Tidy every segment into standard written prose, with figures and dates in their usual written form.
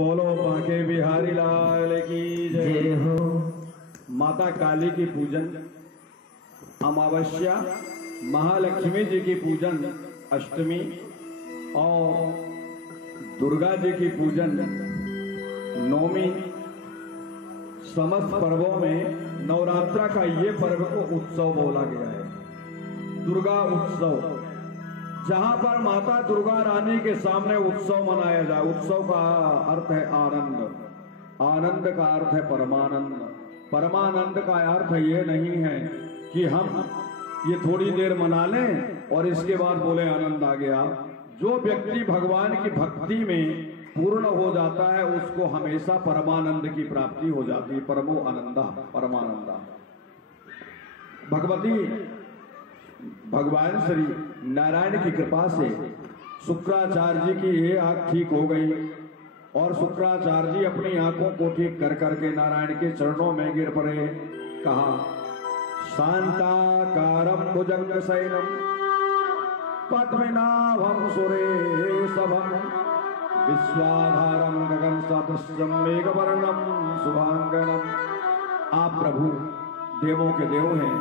बोलो बांके बिहारी लाल की जय हो। माता काली की पूजन अमावस्या, महालक्ष्मी जी की पूजन अष्टमी और दुर्गा जी की पूजन नौमी। समस्त पर्वों में नवरात्रा का ये पर्व को उत्सव बोला गया है, दुर्गा उत्सव, जहां पर माता दुर्गा रानी के सामने उत्सव मनाया जाए। उत्सव का अर्थ है आनंद, आनंद का अर्थ है परमानंद। परमानंद का अर्थ ये नहीं है कि हम ये थोड़ी देर मना लें और इसके बाद बोले आनंद आ गया। जो व्यक्ति भगवान की भक्ति में पूर्ण हो जाता है उसको हमेशा परमानंद की प्राप्ति हो जाती है। परमो आनंदा, परमानंदा। भगवान श्री नारायण की कृपा से शुक्राचार्य जी की ये आंख ठीक हो गई और शुक्राचार्य जी अपनी आंखों को ठीक कर करके नारायण के चरणों में गिर पड़े। कहा, शांताकारं भुजंगशयनं पद्मनाभं सुरेशभं विश्वाधारं गगनसदृशं मेघवर्णं शुभांगनं। आप प्रभु देवों के देव हैं,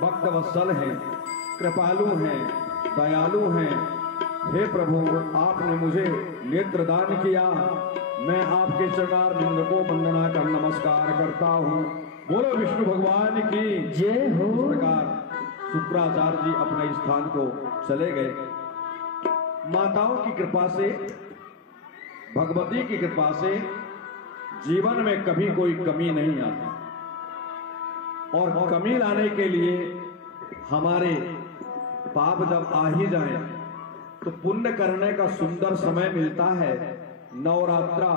भक्त वत्सल हैं, कृपालु हैं, दयालु हैं। हे प्रभु, आपने मुझे नेत्र दान किया, मैं आपके चरणारविंद को वंदना कर नमस्कार करता हूँ। बोलो विष्णु भगवान की जय हो। इस प्रकार शुक्राचार्य जी अपने स्थान को चले गए। माताओं की कृपा से, भगवती की कृपा से जीवन में कभी कोई कमी नहीं आती, और कमी लाने के लिए हमारे पाप जब आ ही जाए तो पुण्य करने का सुंदर समय मिलता है। नवरात्रा,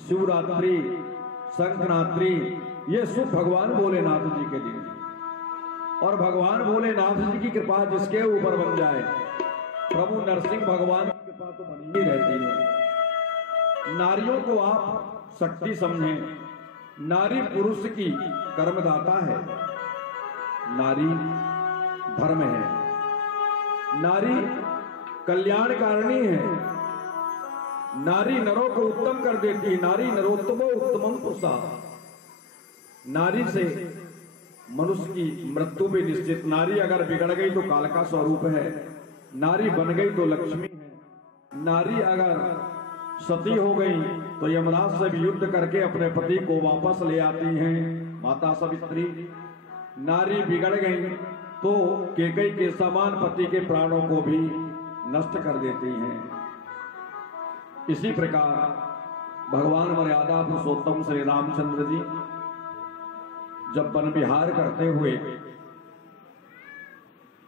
शिवरात्रि, संक्रांति, ये शुभ भगवान भोलेनाथ जी के दिन। और भगवान भोलेनाथ जी की कृपा जिसके ऊपर बन जाए, प्रभु नरसिंह भगवान की कृपा तो बनी ही रहती है। नारियों को आप शक्ति समझें। नारी पुरुष की कर्मदाता है, नारी धर्म है, नारी कल्याणकारिणी है, नारी नरों को उत्तम कर देती है। नारी नरोत्तमो उत्तमम पुरुषा। नारी से मनुष्य की मृत्यु भी निश्चित। नारी अगर बिगड़ गई तो काल का स्वरूप है, नारी बन गई तो लक्ष्मी है। नारी अगर सती हो गई तो यमराज से भी युद्ध करके अपने पति को वापस ले आती हैं माता सावित्री। नारी बिगड़ गई तो कैकेयी के समान पति के प्राणों को भी नष्ट कर देती हैं। इसी प्रकार भगवान मर्यादा पुरुषोत्तम श्री रामचंद्र जी जब वन विहार करते हुए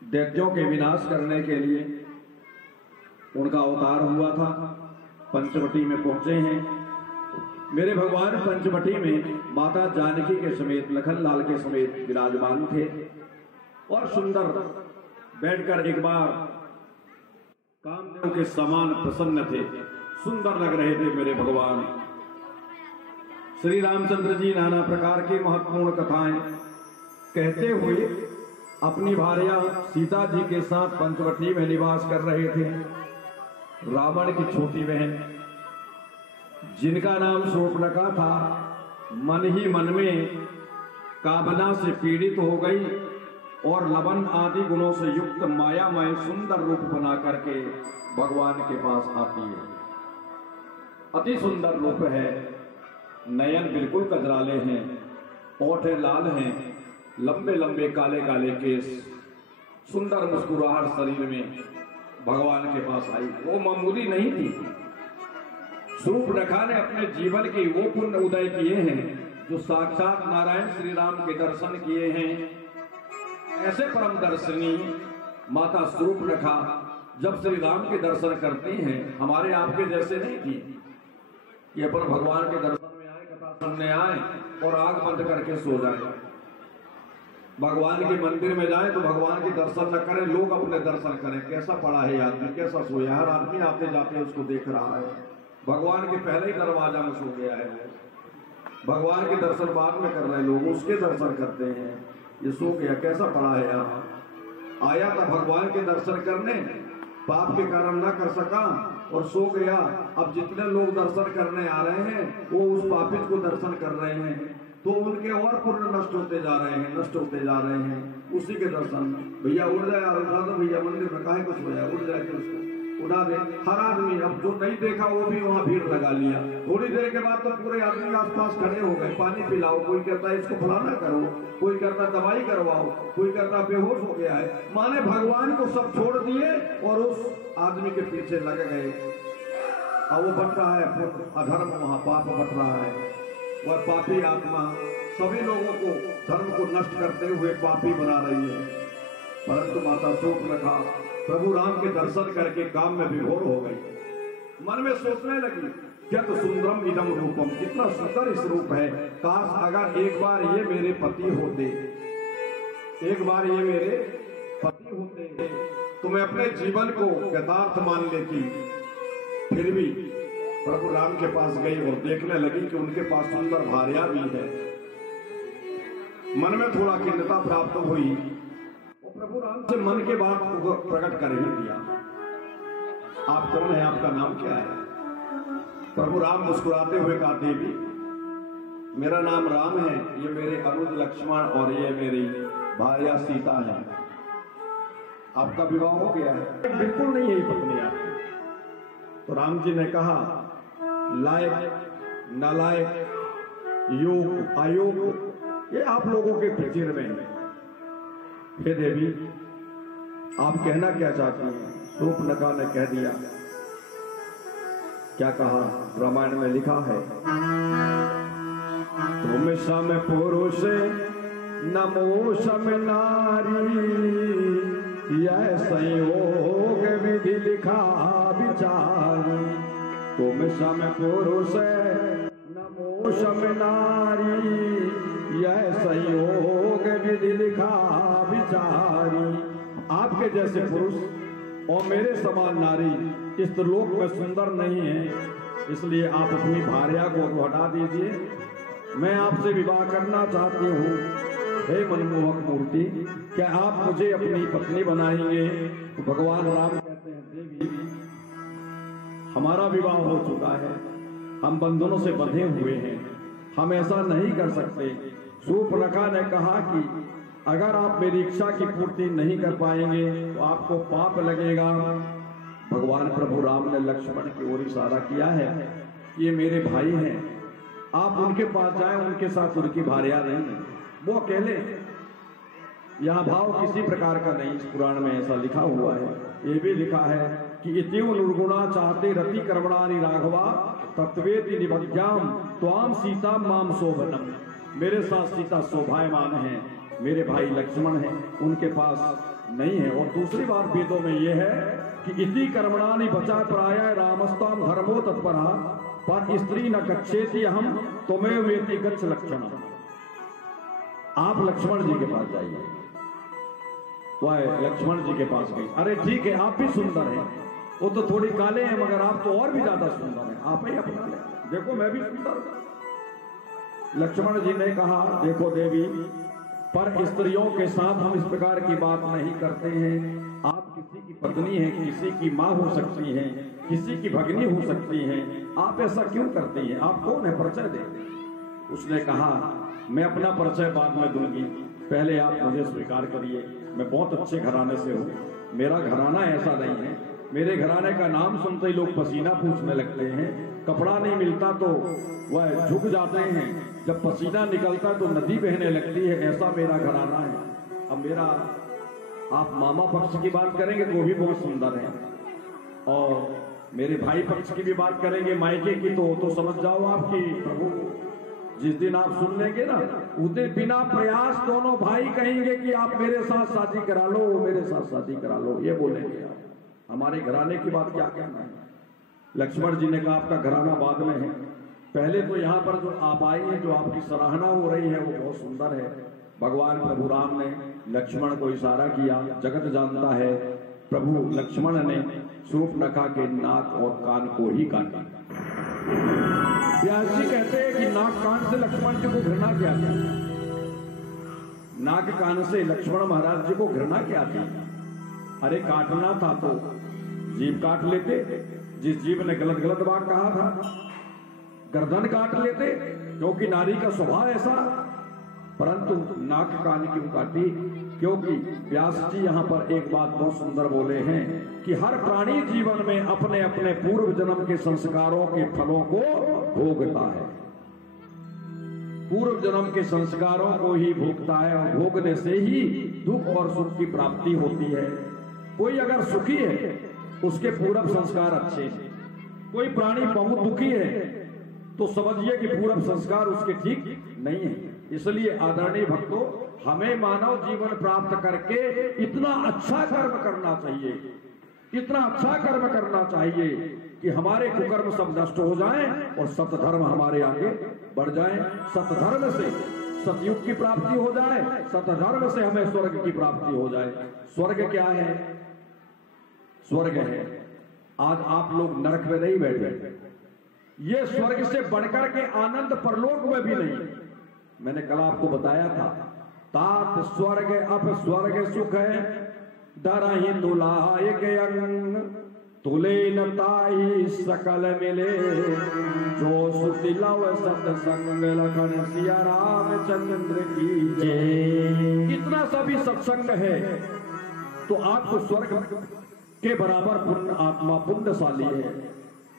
दैत्यों के विनाश करने के लिए उनका अवतार हुआ था, पंचवटी में पहुंचे हैं। मेरे भगवान पंचवटी में माता जानकी के समेत, लखनलाल के समेत विराजमान थे और सुंदर बैठकर एक बार कामदेव के समान प्रसन्न थे, सुंदर लग रहे थे मेरे भगवान। श्री रामचंद्र जी नाना प्रकार की महत्वपूर्ण कथाएं कहते हुए अपनी भार्या सीता जी के साथ पंचवटी में निवास कर रहे थे। रावण की छोटी बहन जिनका नाम शूर्पणखा था, मन ही मन में कामना से पीड़ित हो गई और लवन आदि गुणों से युक्त मायामय सुंदर रूप बना करके भगवान के पास आती है। अति सुंदर रूप है, नयन बिल्कुल कजराले हैं, ओठे लाल हैं, लंबे लंबे काले काले केस, सुंदर मुस्कुराहट शरीर में भगवान के पास आई। वो मामूली नहीं थी। शूर्पणखा ने अपने जीवन के वो पुण्य उदय किए हैं जो साक्षात नारायण श्री राम के दर्शन किए हैं। ऐसे परम दर्शनी माता शूर्पणखा जब श्री राम के दर्शन करती हैं, हमारे आपके जैसे नहीं थी कि अपन भगवान के दर्शन में आए, कथा सुनने आए और आंख बंद करके सो जाए। भगवान के मंदिर में जाए तो भगवान के दर्शन न करें, लोग अपने दर्शन करें। कैसा पड़ा है आदमी, कैसा सोया, हर आदमी आते जाते उसको देख रहा है। भगवान के पहले ही दरवाजा में सो गया है। भगवान के दर्शन बाद में कर रहे लोग, उसके दर्शन करते हैं। ये सो गया, कैसा पड़ा है यहाँ। आया था भगवान के दर्शन करने पाप के कारण ना कर सका और सो गया। अब जितने लोग दर्शन करने आ रहे हैं वो उस पापित को दर्शन कर रहे हैं, तो उनके और पुण्य नष्ट होते जा रहे हैं, नष्ट होते जा रहे हैं। उसी के दर्शन, भैया उठ जाए, उठा दो भैया, मंदिर में काहे कुछ हो जाए, उठ जाए तो उसको उठा दे। हर आदमी, अब जो नहीं देखा वो भी वहां भीड़ लगा लिया। थोड़ी देर के बाद तो पूरे आदमी आसपास खड़े हो गए, पानी पिलाओ, कोई कहता है इसको फलाना करो, कोई कहता दवाई करवाओ, कोई कहता बेहोश हो गया है। माने भगवान को सब छोड़ दिए और उस आदमी के पीछे लग गए। अब वो बट रहा है अधर्म, वहां पाप बट रहा है। वह पापी आत्मा सभी लोगों को धर्म को नष्ट करते हुए पापी बना रही है। परंतु माता शूर्पणखा प्रभु राम के दर्शन करके काम में विभोर हो गई। मन में सोचने लगी, क्या तो सुंदरम इदम रूपम, कितना सुंदर इस रूप है। काश अगर एक बार ये मेरे पति होते, एक बार ये मेरे पति होते तो मैं अपने जीवन को यथार्थ मान लेती। फिर भी प्रभु राम के पास गई और देखने लगी कि उनके पास सुंदर भार्या भी है। मन में थोड़ा खिन्नता प्राप्त हुई और प्रभु राम से मन के बात को प्रकट कर ही दिया। आप कौन है, आपका नाम क्या है? प्रभु राम मुस्कुराते हुए कहा, देवी मेरा नाम राम है, ये मेरे अनुज लक्ष्मण और ये मेरी भार्या सीता है। आपका विवाह हो गया है? बिल्कुल नहीं है पत्नी आपकी। तो राम जी ने कहा, लायक नालायक, योग अयोग, ये आप लोगों के फिक्र में है। हे देवी आप कहना क्या चाहती हैं? शूर्पणखा ने कह दिया। क्या कहा? रामायण में लिखा है, तुम सम पुरुष नमो सम नारी, यह संयोग विधि लिखा विचारी। तुम सम पुरुष नमो सम नारी, यह संयोग विधि लिखा विचारी। आपके जैसे पुरुष और मेरे समान नारी इस लोक में सुंदर नहीं है, इसलिए आप अपनी भार्या को हटा दीजिए। मैं आपसे विवाह करना चाहती हूँ। हे मनमोहक मूर्ति, क्या आप मुझे अपनी पत्नी बनाएंगे? तो भगवान राम कहते हैं, देवी हमारा विवाह हो चुका है, हम बंधनों से बंधे हुए हैं, हम ऐसा नहीं कर सकते। शूर्पणखा ने कहा कि अगर आप मेरी इच्छा की पूर्ति नहीं कर पाएंगे तो आपको पाप लगेगा। भगवान प्रभु राम ने लक्ष्मण की ओर इशारा किया है, ये मेरे भाई हैं, आप उनके पास जाएं, उनके साथ उनकी भार्या नहीं, वो अकेले। यहाँ भाव किसी प्रकार का नहीं, इस पुराण में ऐसा लिखा हुआ है। ये भी लिखा है कि इतिव निर्गुणा चाहते रति कर्मणानि राघवा, तत्वेति निवज्ञाम त्वाम सीता माम शोभनम। मेरे साथ सीता शोभायमान है, मेरे भाई लक्ष्मण हैं, उनके पास नहीं है। और दूसरी बात वेदों में यह है कि इति कर्मणानि बचा प्राय रामस्ताम धर्मो तत्परा, पर स्त्री न कच्छेति हम तुम्हें वेति गच्छ लक्षण। आप लक्ष्मण जी के पास जाइए। वह लक्ष्मण जी के पास गई। अरे ठीक है, आप भी सुंदर हैं, वो तो थोड़ी काले हैं, मगर आप तो और भी ज्यादा सुंदर हैं, आप ही अपना लें, देखो मैं भी सुंदर हूं। लक्ष्मण जी ने कहा, देखो देवी, पर स्त्रियों के साथ हम इस प्रकार की बात नहीं करते हैं। आप किसी की पत्नी हैं, किसी की माँ हो सकती हैं, किसी की भगनी हो सकती हैं, आप ऐसा क्यों करती हैं? आप कौन है, परिचय दें। उसने कहा, मैं अपना परिचय बाद में दूंगी, पहले आप मुझे स्वीकार करिए। मैं बहुत अच्छे घराने से हूँ, मेरा घराना ऐसा नहीं है, मेरे घराने का नाम सुनते ही लोग पसीना पूछने लगते हैं, कपड़ा नहीं मिलता तो वह झुक जाते हैं, जब पसीना निकलता तो नदी बहने लगती है, ऐसा मेरा घराना है। अब मेरा, आप मामा पक्ष की बात करेंगे तो वो भी बहुत सुंदर है, और मेरे भाई पक्ष की भी बात करेंगे मायके की तो समझ जाओ आपकी प्रभु, जिस दिन आप सुन लेंगे ना, उस दिन बिना प्रयास दोनों भाई कहेंगे कि आप मेरे साथ शादी करा लो, वो मेरे साथ शादी करा लो, ये बोलेंगे। आप हमारे घराने की बात क्या कहना है? लक्ष्मण जी ने कहा, आपका घराना बाद में है, पहले तो यहाँ पर जो आप आई है, जो आपकी सराहना हो रही है, वो बहुत सुंदर है। भगवान प्रभु राम ने लक्ष्मण को इशारा किया, जगत जानता है प्रभु लक्ष्मण ने शूर्पणखा के नाक और कान को ही काटा। व्यास जी कहते हैं कि नाक कान से लक्ष्मण जी को घृणा क्या थी? नाक कान से लक्ष्मण महाराज जी को घृणा क्या थी? अरे काटना था तो जीभ काट लेते, जिस जीभ ने गलत गलत बात कहा था, गर्दन काट लेते, क्योंकि नारी का स्वभाव ऐसा। परंतु नाक कान क्यों काटी? क्योंकि व्यास जी यहाँ पर एक बात बहुत सुंदर बोले हैं कि हर प्राणी जीवन में अपने अपने पूर्व जन्म के संस्कारों के फलों को भोगता है, पूर्व जन्म के संस्कारों को ही भोगता है, और भोगने से ही दुख और सुख की प्राप्ति होती है। कोई अगर सुखी है उसके पूर्व संस्कार अच्छे हैं, कोई प्राणी बहुत दुखी है तो समझिए कि पूर्व संस्कार उसके ठीक नहीं है। इसलिए आदरणीय भक्तों, हमें मानव जीवन प्राप्त करके इतना अच्छा कर्म करना चाहिए, इतना अच्छा कर्म करना चाहिए कि हमारे कुकर्म सब नष्ट हो जाएं और सतधर्म हमारे आगे बढ़ जाएं। सतधर्म से सतयुग की प्राप्ति हो जाए, सतधर्म से हमें स्वर्ग की प्राप्ति हो जाए। स्वर्ग क्या है? स्वर्ग है, आज आप लोग नरक में नहीं बैठे, ये स्वर्ग से बढ़कर के आनंद परलोक में भी नहीं। मैंने कल आपको बताया था, तात स्वर्ग अप स्वर्ग सुख है, डरहि दुलाय के अंग, तुले न ताहि सकल मिले, जो सुति लव सत्संग लखन सिया रामचंद्र की जय। इतना सभी सत्संग है तो आपको स्वर्ग के बराबर पुण्य आत्मा पुण्यशाली है।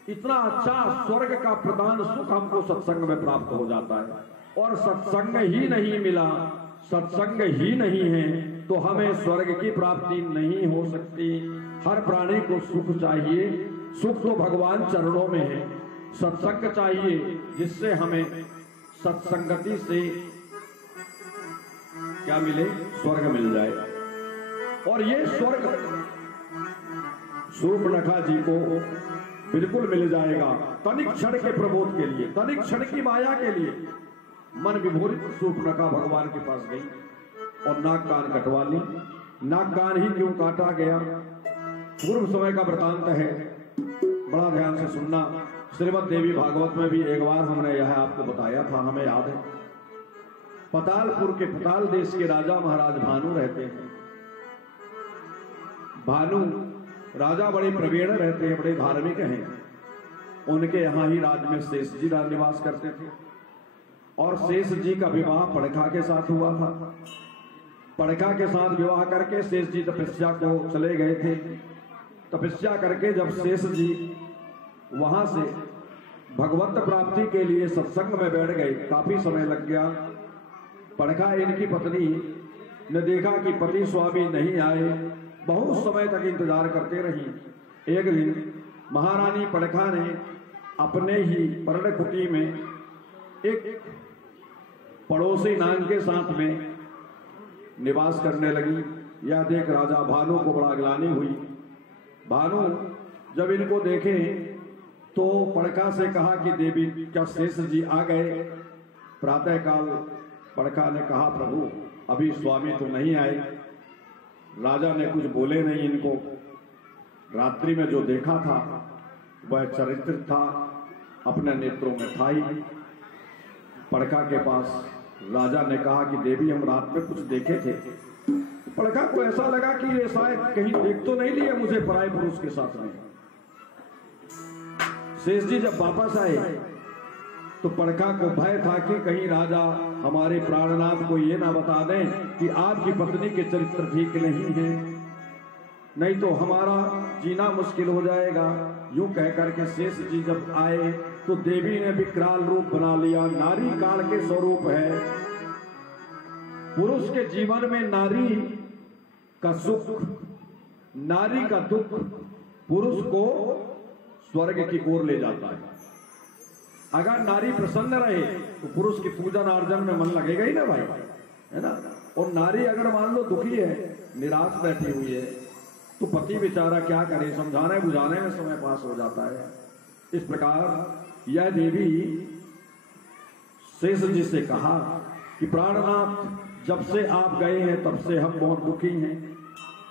इतना अच्छा स्वर्ग का प्रदान सुख हमको सत्संग में प्राप्त हो जाता है, और सत्संग ही नहीं मिला, सत्संग ही नहीं है तो हमें स्वर्ग की प्राप्ति नहीं हो सकती। हर प्राणी को सुख चाहिए, सुख तो भगवान चरणों में है। सत्संग चाहिए जिससे हमें सत्संगति से क्या मिले? स्वर्ग मिल जाए। और ये स्वर्ग शूर्पणखा जी को बिल्कुल मिल जाएगा। तनिक क्षण के प्रबोध के लिए, तनिक क्षण की माया के लिए मन विभोरित शूर्पणखा भगवान के पास गई और नाक कान कटवा ली। नाक कान ही क्यों काटा गया? पूर्व समय का वृतांत है, बड़ा ध्यान से सुनना। श्रीमद् देवी भागवत में भी एक बार हमने यह आपको बताया था, हमें याद है। पतालपुर के पताल देश के राजा महाराज भानु रहते हैं। भानु राजा बड़े प्रवीण रहते हैं, बड़े धार्मिक हैं। उनके यहाँ ही राज्य में शेष जी निवास करते थे, और शेष जी का विवाह पड़खा के साथ हुआ था। पड़खा के साथ विवाह करके शेष जी तपस्या को चले गए थे। तपस्या करके जब शेष जी वहां से भगवत प्राप्ति के लिए सत्संग में बैठ गए, काफी समय लग गया। पड़खा इनकी पत्नी ने देखा कि पति स्वामी नहीं आए, बहुत समय तक इंतजार करते रही। एक दिन महारानी पड़खा ने अपने ही पर्णकुटी में एक पड़ोसी नाग के साथ में निवास करने लगी। यह देख राजा भानु को बड़ा ग्लानि हुई। भानु जब इनको देखे तो पड़खा से कहा कि देवी क्या शेष जी आ गए? प्रातःकाल पड़खा ने कहा प्रभु अभी स्वामी तो नहीं आए। राजा ने कुछ बोले नहीं इनको। रात्रि में जो देखा था वह चरित्र था, अपने नेत्रों में था ही। पड़खा के पास राजा ने कहा कि देवी हम रात में कुछ देखे थे। पड़खा को ऐसा लगा कि ये शायद कहीं देख तो नहीं लिया मुझे पराये पुरुष के साथ में। शेष जी जब वापस आए तो पड़खा को भय था कि कहीं राजा हमारे प्राणनाथ को ये ना बता दें कि आपकी पत्नी के चरित्र ठीक नहीं है, नहीं तो हमारा जीना मुश्किल हो जाएगा। यूं कह करके शेष जी जब आए तो देवी ने विकराल रूप बना लिया। नारी काल के स्वरूप है। पुरुष के जीवन में नारी का सुख, नारी का दुख पुरुष को स्वर्ग की ओर ले जाता है। अगर नारी प्रसन्न रहे तो पुरुष की पूजन अर्चन में मन लगेगा ही ना भाई, है ना। और नारी अगर मान लो दुखी है, निराश बैठी हुई है, तो पति बेचारा क्या करे, समझाने बुझाने में समय पास हो जाता है। इस प्रकार यह देवी शेष जी से कहा कि प्राणनाथ जब से आप गए हैं तब से हम बहुत दुखी हैं।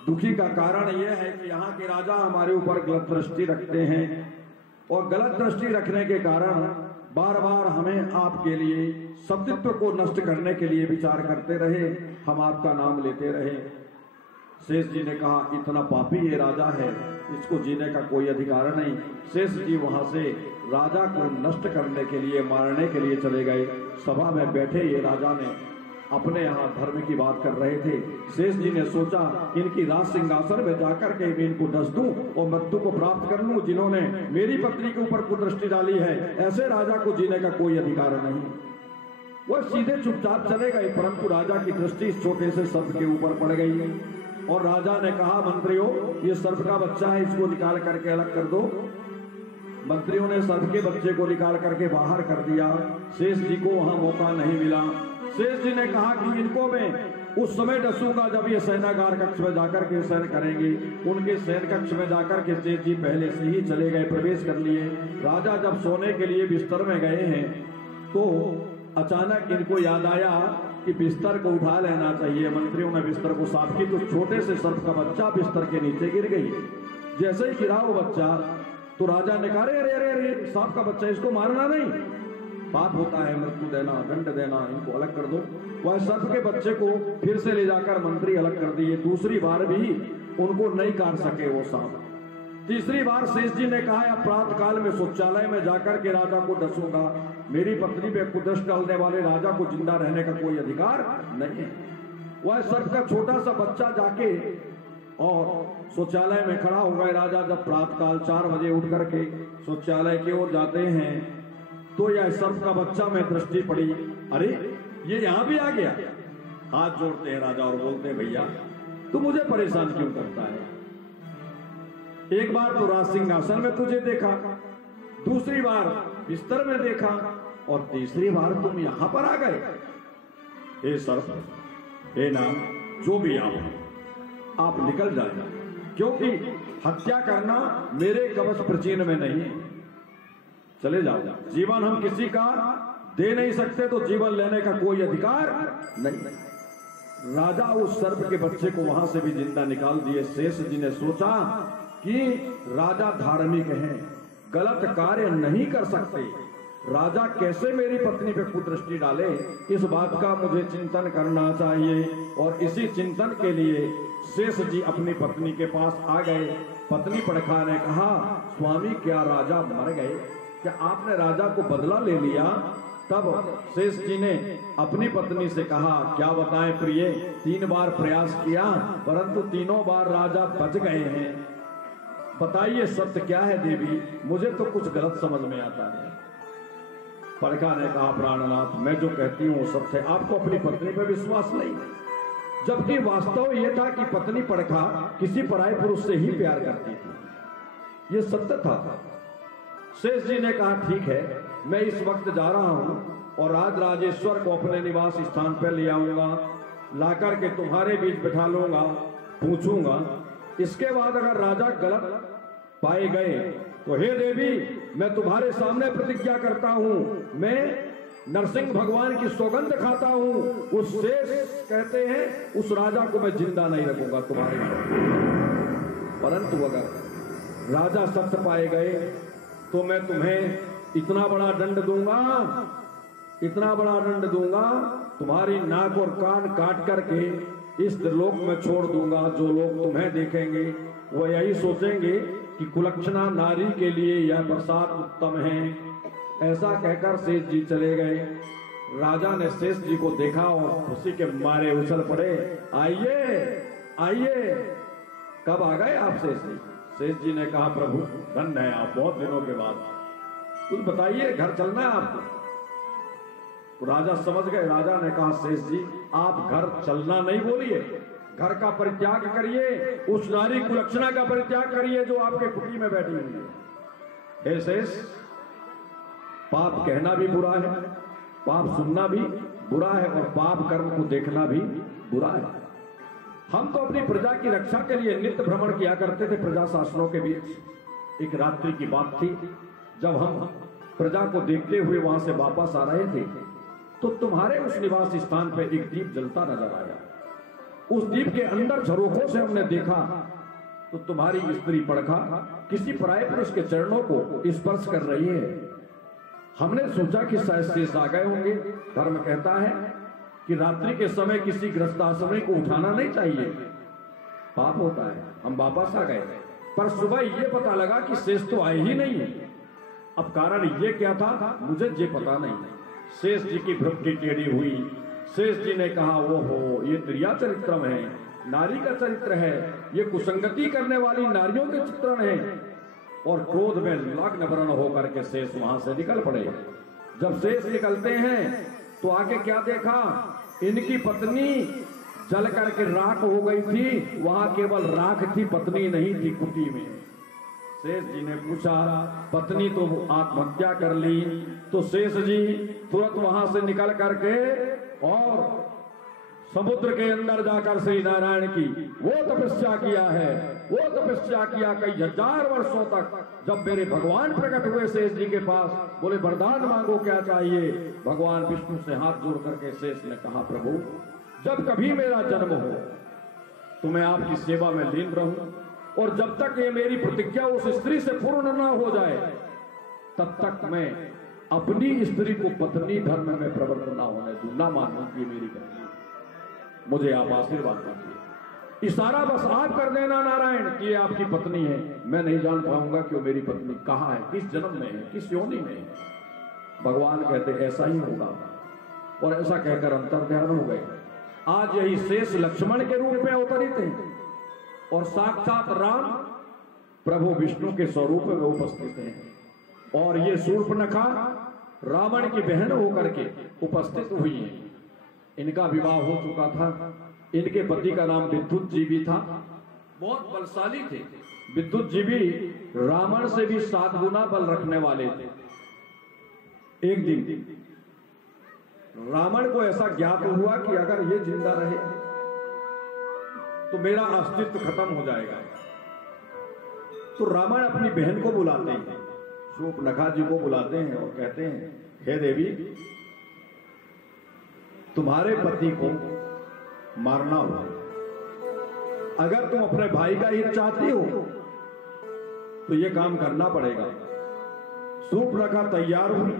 दुखी का कारण यह है कि यहाँ के राजा हमारे ऊपर गलत दृष्टि रखते हैं, और गलत दृष्टि रखने के कारण बार बार हमें आपके लिए सतीत्व को नष्ट करने के लिए विचार करते रहे, हम आपका नाम लेते रहे। शेष जी ने कहा इतना पापी ये राजा है, इसको जीने का कोई अधिकार नहीं। शेष जी वहां से राजा को नष्ट करने के लिए, मारने के लिए चले गए। सभा में बैठे ये राजा ने अपने यहाँ धर्म की बात कर रहे थे। शेष जी ने सोचा इनकी राज सिंहासन में जाकर के मैं इनको डस दूं और मृत्यु को प्राप्त कर लूं। जिन्होंने मेरी पत्नी के ऊपर कुदृष्टि डाली है, ऐसे राजा को जीने का कोई अधिकार नहीं। वह सीधे चुपचाप चले गए, परंतु राजा की दृष्टि इस छोटे से सर्प के ऊपर पड़ गई और राजा ने कहा, मंत्रियों ये सर्प का बच्चा है, इसको निकाल करके अलग कर दो। मंत्रियों ने सर्प के बच्चे को निकाल करके बाहर कर दिया। शेष जी को वहां मौका नहीं मिला। शेष जी ने कहा कि इनको मैं उस समय डसूंगा जब ये सेनागार कक्ष में जाकर के शयन करेंगे। उनके शयन कक्ष में जाकर के शेष जी पहले से ही चले गए, प्रवेश कर लिए। राजा जब सोने के लिए बिस्तर में गए हैं तो अचानक इनको याद आया कि बिस्तर को उठा लेना चाहिए। मंत्रियों ने बिस्तर को साफ की तो छोटे से सर्प का बच्चा बिस्तर के नीचे गिर गई। जैसे ही गिरा वो बच्चा तो राजा ने कहा, अरे अरे अरे सांप का बच्चा, इसको मारना नहीं, पाप होता है, मृत्यु देना, दंड देना, इनको अलग कर दो। वह सर्प के बच्चे को फिर से ले जाकर मंत्री अलग कर दिए। दूसरी बार भी उनको नहीं काट सके वो सांप। तीसरी बार शेष जी ने कहा, अब प्रातः काल में शौचालय में जाकर के राजा को डसूंगा। मेरी पत्नी पे कुदृष्टि डालने वाले राजा को जिंदा रहने का कोई अधिकार नहीं है। वह सर्प का छोटा सा बच्चा जाके और शौचालय में खड़ा हो गए। राजा जब प्रातः काल 4 बजे उठ करके शौचालय की ओर जाते हैं तो यह सर्प का बच्चा में दृष्टि पड़ी, अरे ये यहां भी आ गया। हाथ जोड़ते हैं राजा और बोलते हैं, भैया तू मुझे परेशान क्यों करता है? एक बार तो राज सिंहासन में तुझे देखा, दूसरी बार बिस्तर में देखा और तीसरी बार तुम यहां पर आ गए। हे सर्प, हे नाग, जो भी आप निकल जाए, क्योंकि हत्या करना मेरे कवच प्रचीन में नहीं है। चले जाओ। जीवन हम किसी का दे नहीं सकते तो जीवन लेने का कोई अधिकार नहीं। राजा उस सर्प के बच्चे को वहां से भी जिंदा निकाल दिए। शेष जी ने सोचा कि राजा धार्मिक हैं, गलत कार्य नहीं कर सकते। राजा कैसे मेरी पत्नी पे कुदृष्टि डाले, इस बात का मुझे चिंतन करना चाहिए। और इसी चिंतन के लिए शेष जी अपनी पत्नी के पास आ गए। पत्नी पड़खा ने कहा, स्वामी क्या राजा मर गए? क्या आपने राजा को बदला ले लिया? तब शेष जी ने अपनी पत्नी से कहा, क्या बताएं प्रिय, 3 बार प्रयास किया परंतु तीनों बार राजा बच गए हैं। बताइए सत्य क्या है देवी, मुझे तो कुछ गलत समझ में आता है। पड़खा ने कहा, प्राणनाथ मैं जो कहती हूँ सत्य है, आपको अपनी पत्नी पर विश्वास नहीं। जबकि वास्तव ये था कि पत्नी पड़खा किसी पराये पुरुष से ही प्यार करती थी, ये सत्य था। शेष जी ने कहा, ठीक है, मैं इस वक्त जा रहा हूं और राज राजेश्वर को अपने निवास स्थान पर ले आऊंगा, लाकर के तुम्हारे बीच बिठा लूंगा, पूछूंगा। इसके बाद अगर राजा गलत पाए गए तो हे देवी, मैं तुम्हारे सामने प्रतिज्ञा करता हूं, मैं नरसिंह भगवान की सौगंध खाता हूं, उस शेष कहते हैं उस राजा को मैं जिंदा नहीं रखूंगा तुम्हारे साथ। परंतु अगर राजा सत्य पाए गए तो मैं तुम्हें इतना बड़ा दंड दूंगा, इतना बड़ा दंड दूंगा, तुम्हारी नाक और कान काट करके इस लोक में छोड़ दूंगा। जो लोग तुम्हें देखेंगे वो यही सोचेंगे कि कुलक्षणा नारी के लिए यह प्रसाद उत्तम है। ऐसा कहकर शेष जी चले गए। राजा ने शेष जी को देखा और खुशी के मारे उछल पड़े, आइए आइए, कब आ गए आप शेष जी? शेष जी ने कहा, प्रभु धन्य है आप, बहुत दिनों के बाद, कुछ बताइए, घर चलना है आपको? तो राजा समझ गए। राजा ने कहा, शेष जी आप घर चलना नहीं बोलिए, घर का परित्याग करिए, उस नारी कुलक्षणा का परित्याग करिए जो आपके कुटी में बैठी हुई है। हे शेष, पाप कहना भी बुरा है, पाप सुनना भी बुरा है और पाप कर्म को देखना भी बुरा है। हम तो अपनी प्रजा की रक्षा के लिए नित्य भ्रमण किया करते थे प्रजा शासनों के बीच। एक रात्रि की बात थी, जब हम प्रजा को देखते हुए वहां से वापस आ रहे थे तो तुम्हारे उस निवास स्थान पर एक दीप जलता नजर आया। उस दीप के अंदर झरोखों से हमने देखा तो तुम्हारी स्त्री पड़खा किसी पराये पुरुष के चरणों को स्पर्श कर रही है। हमने सोचा कि शायद शेष आ गए होंगे। धर्म कहता है कि रात्रि के समय किसी गृहस्थाश्रमी को उठाना नहीं चाहिए, पाप होता है। हम वापस आ गए। पर सुबह ये पता लगा कि शेष तो आए ही नहीं। अब कारण ये क्या था मुझे ये पता नहीं। शेष जी की भ्रुकुटी टेढ़ी हुई। शेष जी ने कहा वो हो, ये त्रिया चरित्रम है, नारी का चरित्र है, ये कुसंगति करने वाली नारियों के चित्रण है। और क्रोध में लग्न वर्ण होकर के शेष वहां से निकल पड़े। जब शेष निकलते हैं तो आगे क्या देखा, इनकी पत्नी जल करके राख हो गई थी। वहां केवल राख थी, पत्नी नहीं थी कुटी में। शेष जी ने पूछा पत्नी तो आत्महत्या कर ली। तो शेष जी तुरंत वहां से निकल करके और समुद्र के अंदर जाकर श्री नारायण की वो तपस्या किया है। वो तपस्या किया कई हजार वर्षों तक। जब मेरे भगवान प्रकट हुए शेष जी के पास, बोले वरदान मांगो क्या चाहिए। भगवान विष्णु से हाथ जोड़ करके शेष ने कहा प्रभु जब कभी मेरा जन्म हो तो मैं आपकी सेवा में लीन रहूं, और जब तक ये मेरी प्रतिज्ञा उस स्त्री से पूर्ण ना हो जाए तब तक मैं अपनी स्त्री को पत्नी धर्म में प्रवृत्त ना होने दूं, ना मानूं कि मेरी पत्नी। मुझे आप आशीर्वाद दीजिए, इशारा बस आप कर देना नारायण कि ये आपकी पत्नी है। मैं नहीं जान पाऊंगा कि वो मेरी पत्नी कहाँ है, किस जन्म में है, किस योनि में है। भगवान कहते ऐसा ही होगा, और ऐसा कहकर अंतर्ध्यान हो गए। आज यही शेष लक्ष्मण के रूप में अवतरित है और साक्षात राम प्रभु विष्णु के स्वरूप में उपस्थित हैं। और ये शूर्पणखा रावण की बहन होकर के उपस्थित हुई है। इनका विवाह हो चुका था। इनके पति का नाम विद्युत जी भी था, बहुत बलशाली थे। विद्युत जी भी रावण से भी 7 गुना बल रखने वाले थे। एक दिन रावण को ऐसा ज्ञात हुआ कि अगर ये जिंदा रहे तो मेरा अस्तित्व खत्म हो जाएगा। तो रावण अपनी बहन को बुलाते हैं, शूर्पणखा जी को बुलाते हैं और कहते हैं हे देवी, तुम्हारे पति को मारना हो। अगर तुम अपने भाई का हित चाहती हो तो यह काम करना पड़ेगा। शूर्पणखा तैयार हुई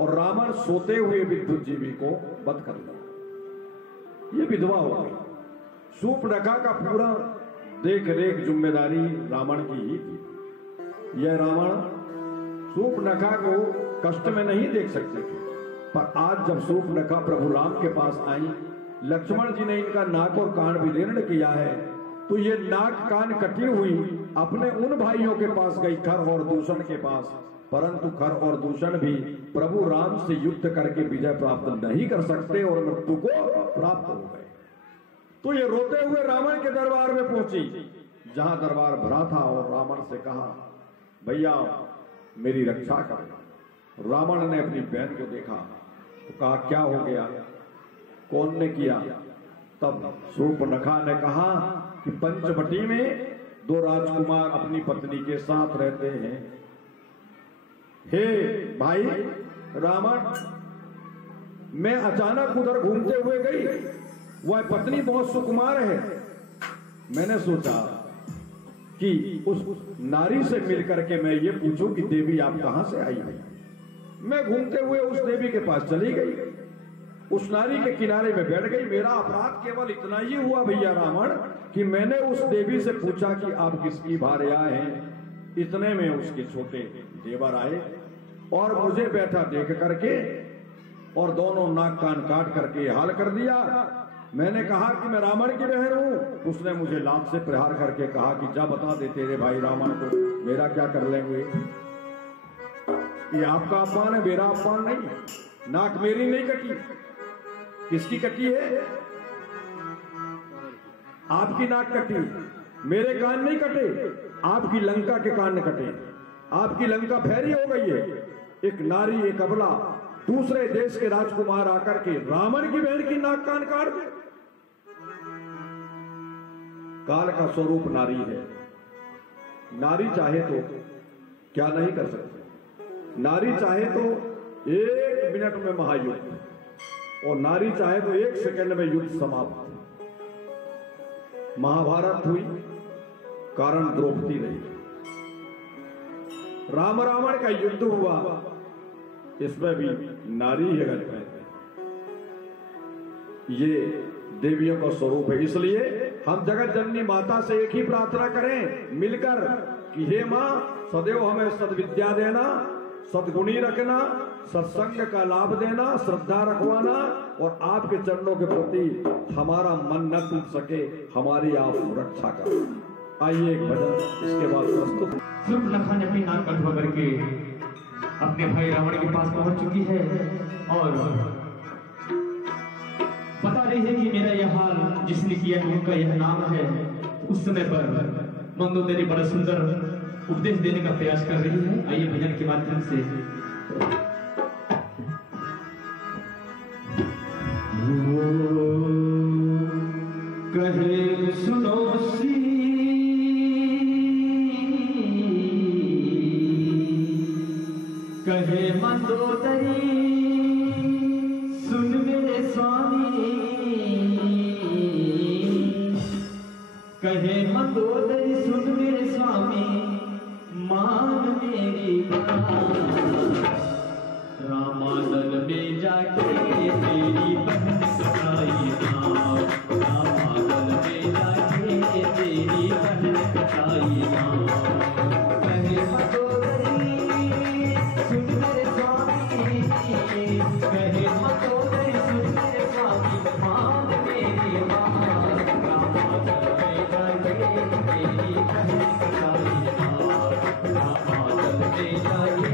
और रावण सोते हुए विद्युत जीवी को वध कर दिया। ये विधवा हो गई। शूर्पणखा का पूरा देख रेख जिम्मेदारी रावण की ही थी। यह रावण शूर्पणखा को कष्ट में नहीं देख सकते थे। पर आज जब शूर्पणखा प्रभु राम के पास आई, लक्ष्मण जी ने इनका नाक और कान विदीर्ण किया है, तो ये नाक कान कटी हुई अपने उन भाइयों के पास गई, खर और दूषण के पास। परंतु खर और दूषण भी प्रभु राम से युद्ध करके विजय प्राप्त नहीं कर सकते और मृत्यु को प्राप्त हो गए। तो ये रोते हुए रावण के दरबार में पहुंची, जहां दरबार भरा था, और रावण से कहा भैया मेरी रक्षा कर। रावण ने अपनी बहन को देखा तो कहा क्या हो गया, कौन ने किया। तब शूर्पणखा ने कहा कि पंचवटी में 2 राजकुमार अपनी पत्नी के साथ रहते हैं। हे भाई रावण, मैं अचानक उधर घूमते हुए गई, वह पत्नी बहुत सुकुमार है। मैंने सोचा कि उस नारी से मिलकर के मैं ये पूछूं कि देवी आप कहां से आई है। मैं घूमते हुए उस देवी के पास चली गई, उस नारी के किनारे में बैठ गई। मेरा अपराध केवल इतना ही हुआ भैया रावण कि मैंने उस देवी से पूछा कि आप किसकी भार्या हैं। इतने में उसके छोटे देवर आए और मुझे बैठा देख करके और दोनों नाक कान काट करके हाल कर दिया। मैंने कहा कि मैं रावण की बहन हूं। उसने मुझे लात से प्रहार करके कहा कि जा बता दे तेरे भाई रावण को मेरा क्या कर लेंगे। ये आपका अपमान है, मेरा अपमान नहीं। नाक मेरी नहीं कटी, किसकी कटी है? आपकी नाक कटी, मेरे कान नहीं कटे, आपकी लंका के कान कटे। आपकी लंका फैरी हो गई है। एक नारी, एक अबला, दूसरे देश के राजकुमार आकर के रावण की बहन की नाक कान काट दे। काल का स्वरूप नारी है। नारी चाहे तो क्या नहीं कर सकती। नारी चाहे तो 1 मिनट में महायुद्ध, और नारी चाहे तो 1 सेकंड में युद्ध समाप्त। महाभारत हुई, कारण द्रौपदी रही। राम रावण का युद्ध हुआ, इसमें भी नारी है गणपति। ये देवियों का स्वरूप है। इसलिए हम जगत जननी माता से एक ही प्रार्थना करें मिलकर कि हे माँ सदैव हमें सद्विद्या देना, सद्गुणी रखना, सत्संग का लाभ देना, श्रद्धा रखवाना और आपके चरणों के प्रति हमारा मन न टूट सके, हमारी आप रक्षा करना। आइए एक भजन इसके बाद प्रस्तुत। सूर्पनखा ने अपनी नाक कंठ करके अपने भाई रावण के पास पहुंच चुकी है और बता रही है कि मेरा यह हाल जिसने किया है उनका यह नाम है। उस समय पर मंदोदरी बड़ा सुंदर उपदेश देने का प्रयास कर रही है। आइए भजन के माध्यम से। कहे सुनो सी कहे मंदोदरी सुन मेरे स्वामी, कहे मंदोदरी सुन मेरे स्वामी मान मेरी बात। रामादल में जाके तेरी बहन कटाई माँ, रामादल में जाके तेरी बहन कटाई माँ। कहे मंदोदरी सुन मेरे स्वामी, कहे मंदोदरी सुन मेरे स्वामी मान मेरी बात। रामादल में जाके तेरी बहन कटाई माँ, रामादल में जाके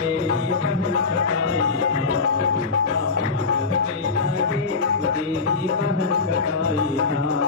तेरी बहन कटाई माँ, रामादल में जाके तेरी बहन कटाई माँ।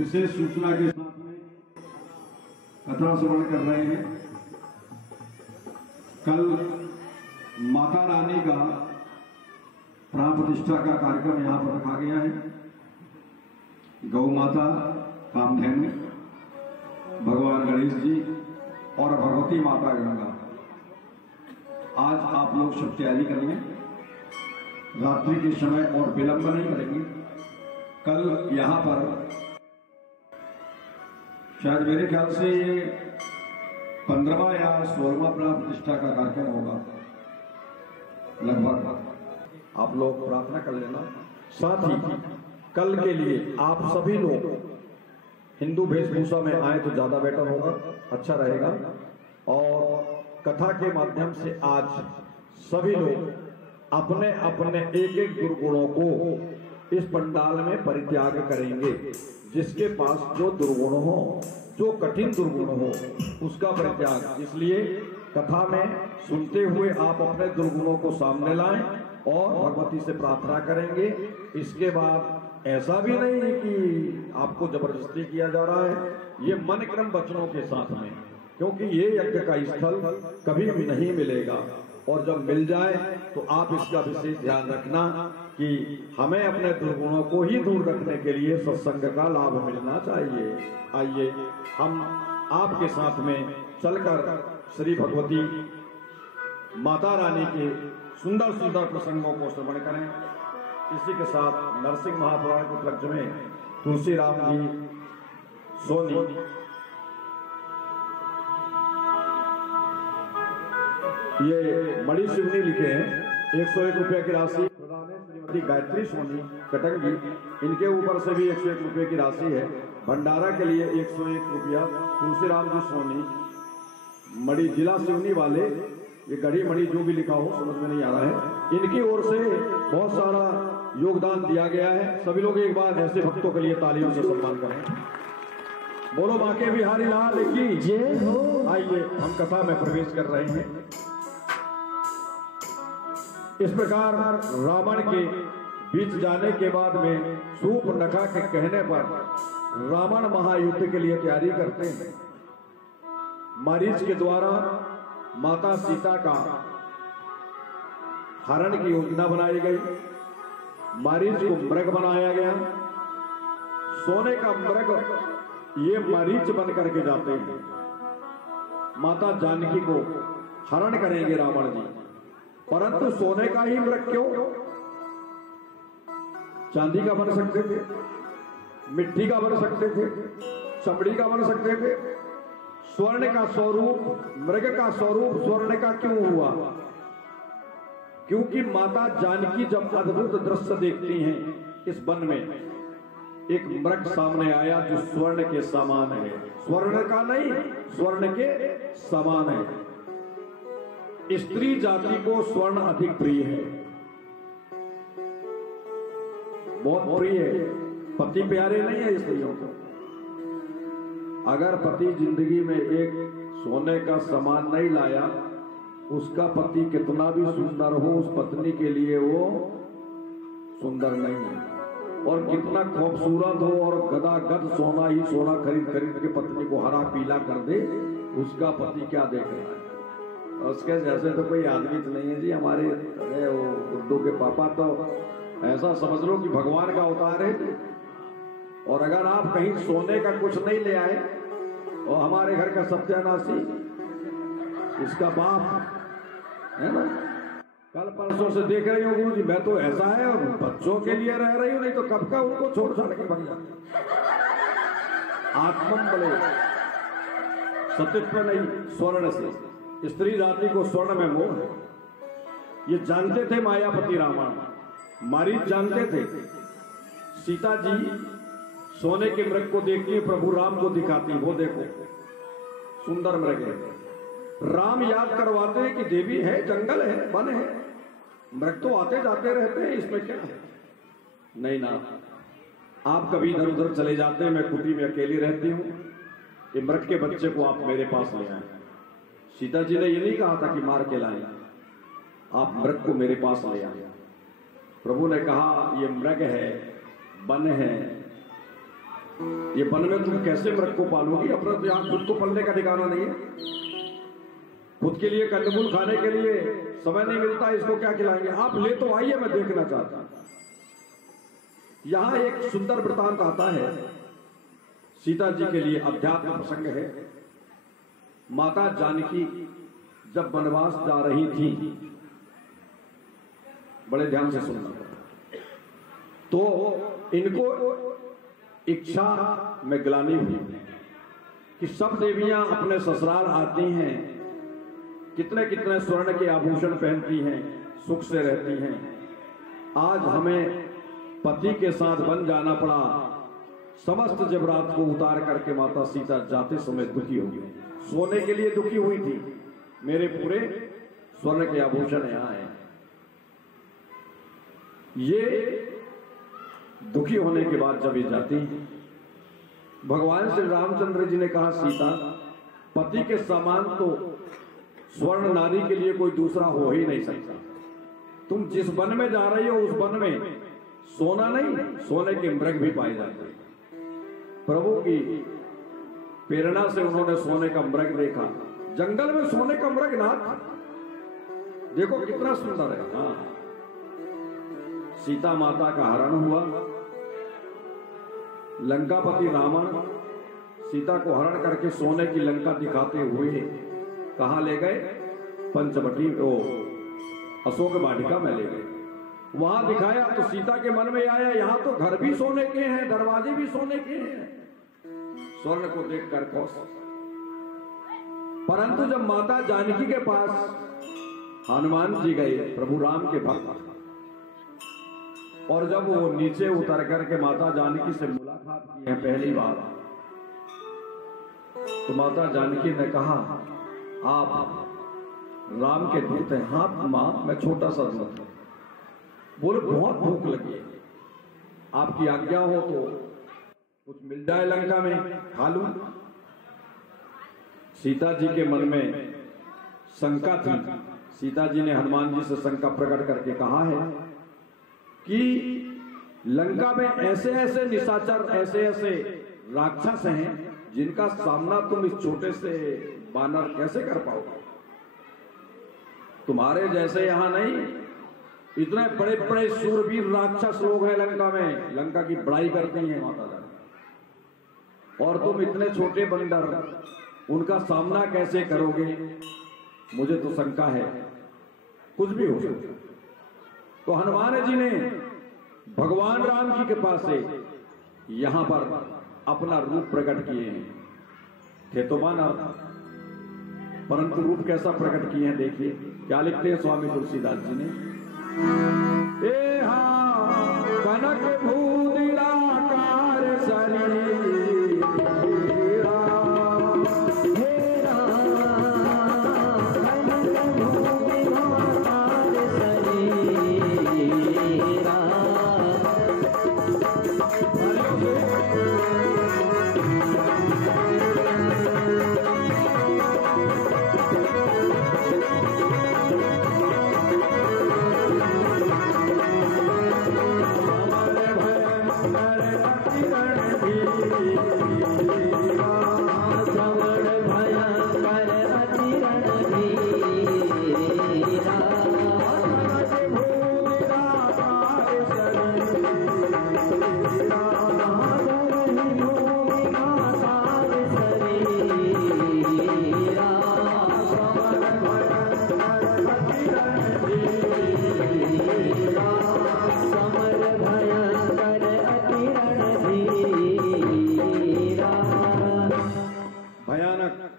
विशेष सूचना के साथ में कथा श्रवण कर रहे हैं। कल माता रानी का प्राण प्रतिष्ठा का कार्यक्रम यहाँ पर रखा गया है। गौ माता, कामधेनु, भगवान गणेश जी और भगवती माता गंगा। आज आप लोग सब तैयारी करेंगे, रात्रि के समय और विलंब नहीं करेंगे। कल यहाँ पर शायद मेरे ख्याल से ये 15वां या 16वां प्राण प्रतिष्ठा का कार्यक्रम होगा लगभग। आप लोग प्रार्थना कर लेना। साथ ही कल के लिए आप सभी लोग हिंदू वेशभूषा में आए तो ज्यादा बेटर होगा, अच्छा रहेगा। और कथा के माध्यम से आज सभी लोग अपने अपने एक एक दुर्गुणों को इस पंडाल में परित्याग करेंगे। जिसके पास जो दुर्गुण हो, जो कठिन दुर्गुण हो, उसका परित्याग। इसलिए कथा में सुनते हुए आप अपने दुर्गुणों को सामने लाएं और भगवती से प्रार्थना करेंगे। इसके बाद ऐसा भी नहीं है कि आपको जबरदस्ती किया जा रहा है, ये मन क्रम वचनों के साथ में, क्योंकि ये यज्ञ का स्थल कभी भी नहीं मिलेगा। और जब मिल जाए तो आप इसका विशेष ध्यान रखना कि हमें अपने दुर्गुणों को ही दूर रखने के लिए सत्संग का लाभ मिलना चाहिए। आइए हम आपके साथ में चलकर श्री भगवती माता रानी के सुंदर सुंदर प्रसंगों को श्रवण करें। इसी के साथ नरसिंह महापुराण के उपलक्ष्य में तुलसी राम जी सोनी ये मणि शिवनी लिखे हैं। 101 रुपये की राशि प्रदान है श्रीमती गायत्री सोनी कटक जी, इनके ऊपर से भी 101 रुपये की राशि है। भंडारा के लिए 101 रुपया तुलसी राम जी सोनी, मणि जिला सिवनी वाले, ये गढ़ी मणि जो भी लिखा हो समझ में नहीं आ रहा है, इनकी ओर से बहुत सारा योगदान दिया गया है। सभी लोग एक बार ऐसे भक्तों के लिए तालियों से सम्मान करें। बोलो बांके बिहारी लाल की जय हो। आइए हम कथा में प्रवेश कर रहे हैं। इस प्रकार रावण के बीच जाने के बाद में शूर्पणखा के कहने पर रावण महायुद्ध के लिए तैयारी करते हैं। मारीच के द्वारा माता सीता का हरण की योजना बनाई गई। मारीच को मृग बनाया गया। सोने का मृग ये मारीच बन करके जाते हैं। माता जानकी को हरण करेंगे रावण जी, परंतु सोने का ही मृग क्यों? चांदी का बन सकते थे, मिट्टी का बन सकते थे, चमड़ी का बन सकते थे। स्वर्ण का स्वरूप, मृग का स्वरूप स्वर्ण का क्यों हुआ? क्योंकि माता जानकी जब अद्भुत दृश्य देखती हैं इस वन में, एक मृग सामने आया जो स्वर्ण के समान है। स्वर्ण का नहीं, स्वर्ण के समान है। स्त्री जाति को स्वर्ण अधिक प्रिय है, बहुत प्रिय है। पति प्यारे नहीं है स्त्रियों को। अगर पति जिंदगी में एक सोने का सामान नहीं लाया, उसका पति कितना भी सुंदर हो, उस पत्नी के लिए वो सुंदर नहीं है। और कितना खूबसूरत हो और गदागद सोना ही सोना खरीद खरीद के पत्नी को हरा पीला कर दे, उसका पति क्या देख रहा है? उसके जैसे तो कोई आदमी तो नहीं है जी। हमारे वो गुड्डू के पापा तो ऐसा समझ लो कि भगवान का अवतार है। और अगर आप कहीं सोने का कुछ नहीं ले आए और हमारे घर का सत्यानाशी इसका बाप है ना, कल परसों से देख रही हूँ गुरु जी, मैं तो ऐसा है और बच्चों के लिए रह रही हूँ, नहीं तो कब का उनको छोड़ छाड़ के भाग जाते। आत्मम बले सत्यत्व नहीं, स्वर्ण से स्त्री जाति को स्वर्ण में मोह है। ये जानते थे मायापति रावण, मारीच जानते थे। सीता जी सोने के मृग को देखती है, प्रभु राम को दिखाती, वो देखो सुंदर मृग है। राम याद करवाते हैं कि देवी है, जंगल है, वन है, मृग तो आते जाते रहते हैं, इसमें क्या है? नहीं ना, आप कभी इधर उधर चले जाते हैं, मैं कुटी में अकेली रहती हूँ, ये मृग के बच्चे को आप मेरे पास ले आए। सीता जी ने ये नहीं कहा था कि मार के लाए, आप मृग को मेरे पास ले आए। प्रभु ने कहा ये मृग है, वन है, ये वन में तुम कैसे मृग को पालोगी? अपना तो यहाँ खुद को पलने का ठिकाना नहीं है, खुद के लिए कंदमूल खाने के लिए समय नहीं मिलता, इसको क्या खिलाएंगे? आप ले तो आइए, मैं देखना चाहता हूं। यहां एक सुंदर वृतांत आता है, सीता जी के लिए अध्यात्म प्रसंग है। माता जानकी जब वनवास जा रही थी, बड़े ध्यान से सुनना, तो इनको इच्छा में ग्लानि हुई। कि सब देवियां अपने ससुराल आती हैं, कितने कितने स्वर्ण के आभूषण पहनती हैं, सुख से रहती हैं। आज हमें पति के साथ बन जाना पड़ा। समस्त जेवरात को उतार करके माता सीता जाते समय दुखी हो गई। सोने के लिए दुखी हुई थी, मेरे पूरे स्वर्ण के आभूषण यहां हैं। ये दुखी होने के बाद जब ये जाती हैं, भगवान श्री रामचंद्र जी ने कहा, सीता पति के समान तो स्वर्ण नारी के लिए कोई दूसरा हो ही नहीं सकता। तुम जिस वन में जा रही हो उस वन में सोना नहीं, सोने के मृग भी पाए जाते हैं। प्रभु की प्रेरणा से उन्होंने सोने का मृग देखा। जंगल में सोने का मृग नाथ, देखो कितना सुंदर है। हाँ, सीता माता का हरण हुआ। लंकापति रावण सीता को हरण करके सोने की लंका दिखाते हुए कहां ले गए? पंचवटी, अशोक वाटिका में ले गए। वहां दिखाया तो सीता के मन में आया, यहां तो घर भी सोने के हैं, दरवाजे भी सोने के हैं। स्वर्ण को देखकर खुश। परंतु जब माता जानकी के पास हनुमान जी गए, प्रभु राम के भक्त, और जब वो नीचे उतर करके माता जानकी से मुलाकात की है पहली बार, तो माता जानकी ने कहा, आप राम के दूत हैं। हाँ मां, मैं छोटा सा दूत हूं। बोले बहुत भूख लगी है, आपकी आज्ञा हो तो कुछ मिल जाए लंका में, खा लूं। सीता जी के मन में शंका थी। सीता जी ने हनुमान जी से शंका प्रकट करके कहा है कि लंका में ऐसे ऐसे निशाचर, ऐसे ऐसे राक्षस हैं जिनका सामना तुम इस छोटे से बानर कैसे कर पाओगे? तुम्हारे जैसे यहां नहीं, इतने बड़े बड़े शूरवीर राक्षस लोग हैं लंका में, लंका की बड़ाई करते हैं माता रानी, और तुम इतने छोटे बंदर, उनका सामना कैसे करोगे? मुझे तो शंका है, कुछ भी हो सकता। तो हनुमान जी ने भगवान राम की कृपा से यहां पर अपना रूप प्रकट किए हैं। थे तो बानर, परंतु रूप कैसा प्रकट किए हैं देखिए। क्या लिखते हैं स्वामी तुलसीदास जी ने? ए हाँ कनक भूदिराकार शरीर,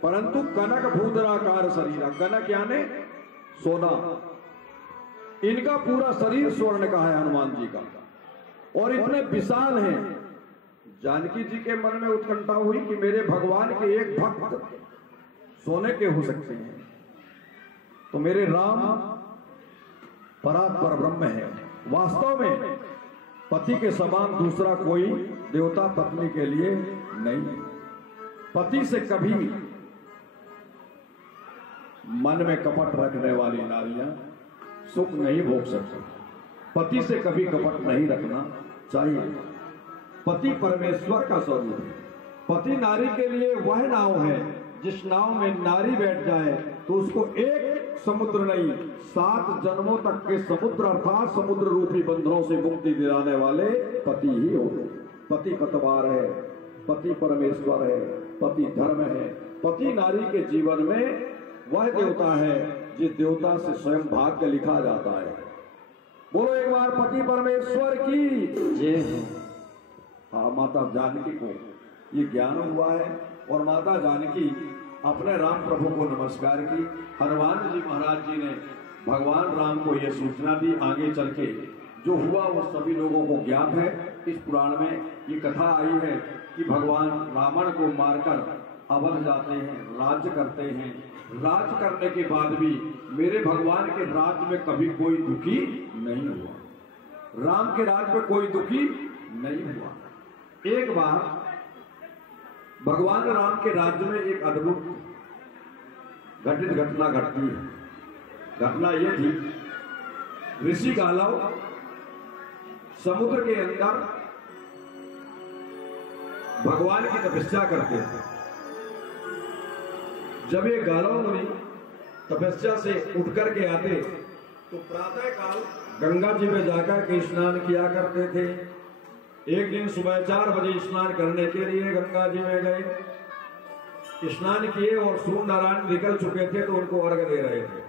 परंतु कनक भूधराकार शरीर, कनक यानी सोना, इनका पूरा शरीर स्वर्ण का है हनुमान जी का, और इतने विशाल हैं। जानकी जी के मन में उत्कंठा हुई कि मेरे भगवान के एक भक्त सोने के हो सकते हैं, तो मेरे राम परात्पर ब्रह्म है। वास्तव में पति के समान दूसरा कोई देवता पत्नी के लिए नहीं है। पति से कभी मन में कपट रखने वाली नारियां सुख नहीं भोग सकती। पति से कभी कपट नहीं रखना चाहिए। पति परमेश्वर का स्वरूप है। पति नारी के लिए वह नाव है जिस नाव में नारी बैठ जाए तो उसको एक समुद्र नहीं 7 जन्मों तक के समुद्र अर्थात समुद्र रूपी बंधनों से मुक्ति दिलाने वाले पति ही हो। पति पतवार है, पति परमेश्वर है, पति धर्म है। पति नारी के जीवन में वह देवता है जिस देवता से स्वयं भाग्य लिखा जाता है। बोलो एक बार पति परमेश्वर की जय। हाँ, माता जानकी को ये ज्ञान हुआ है और माता जानकी अपने राम प्रभु को नमस्कार की। हनुमान जी महाराज जी ने भगवान राम को यह सूचना दी। आगे चल के जो हुआ वो सभी लोगों को ज्ञात है। इस पुराण में ये कथा आई है कि भगवान रावण को मारकर अवध जाते हैं, राज्य करते हैं। राज्य करने के बाद भी मेरे भगवान के राज्य में कभी कोई दुखी नहीं हुआ। राम के राज्य में कोई दुखी नहीं हुआ। एक बार भगवान राम के राज्य में एक अद्भुत घटित घटना घटती है। घटना यह थी, ऋषि गालव समुद्र के अंदर भगवान की तपस्या करते थे। जब ये गालव मुनि तपस्या से उठ करके आते तो प्रातः काल गंगा जी में जाकर के स्नान किया करते थे। एक दिन सुबह 4 बजे स्नान करने के लिए गंगा जी में गए, स्नान किए और सूर्य नारायण निकल चुके थे तो उनको अर्घ दे रहे थे।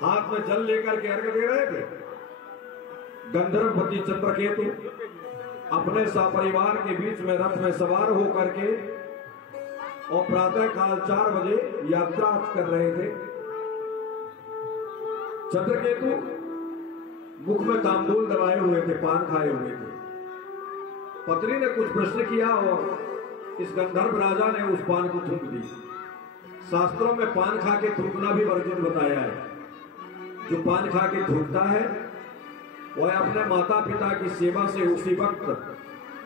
हाथ में जल लेकर के अर्घ दे रहे थे। गंधर्वपति चित्रकेतु अपने सपरिवार के बीच में रथ में सवार होकर के और प्रातः काल 4 बजे यात्रा कर रहे थे। चित्रकेतु मुख में तांबूल दबाए हुए थे, पान खाए हुए थे। पत्नी ने कुछ प्रश्न किया और इस गंधर्व राजा ने उस पान को थूक दी। शास्त्रों में पान खा के थूकना भी वर्जित बताया है। जो पान खा के थूकता है वह अपने माता पिता की सेवा से उसी वक्त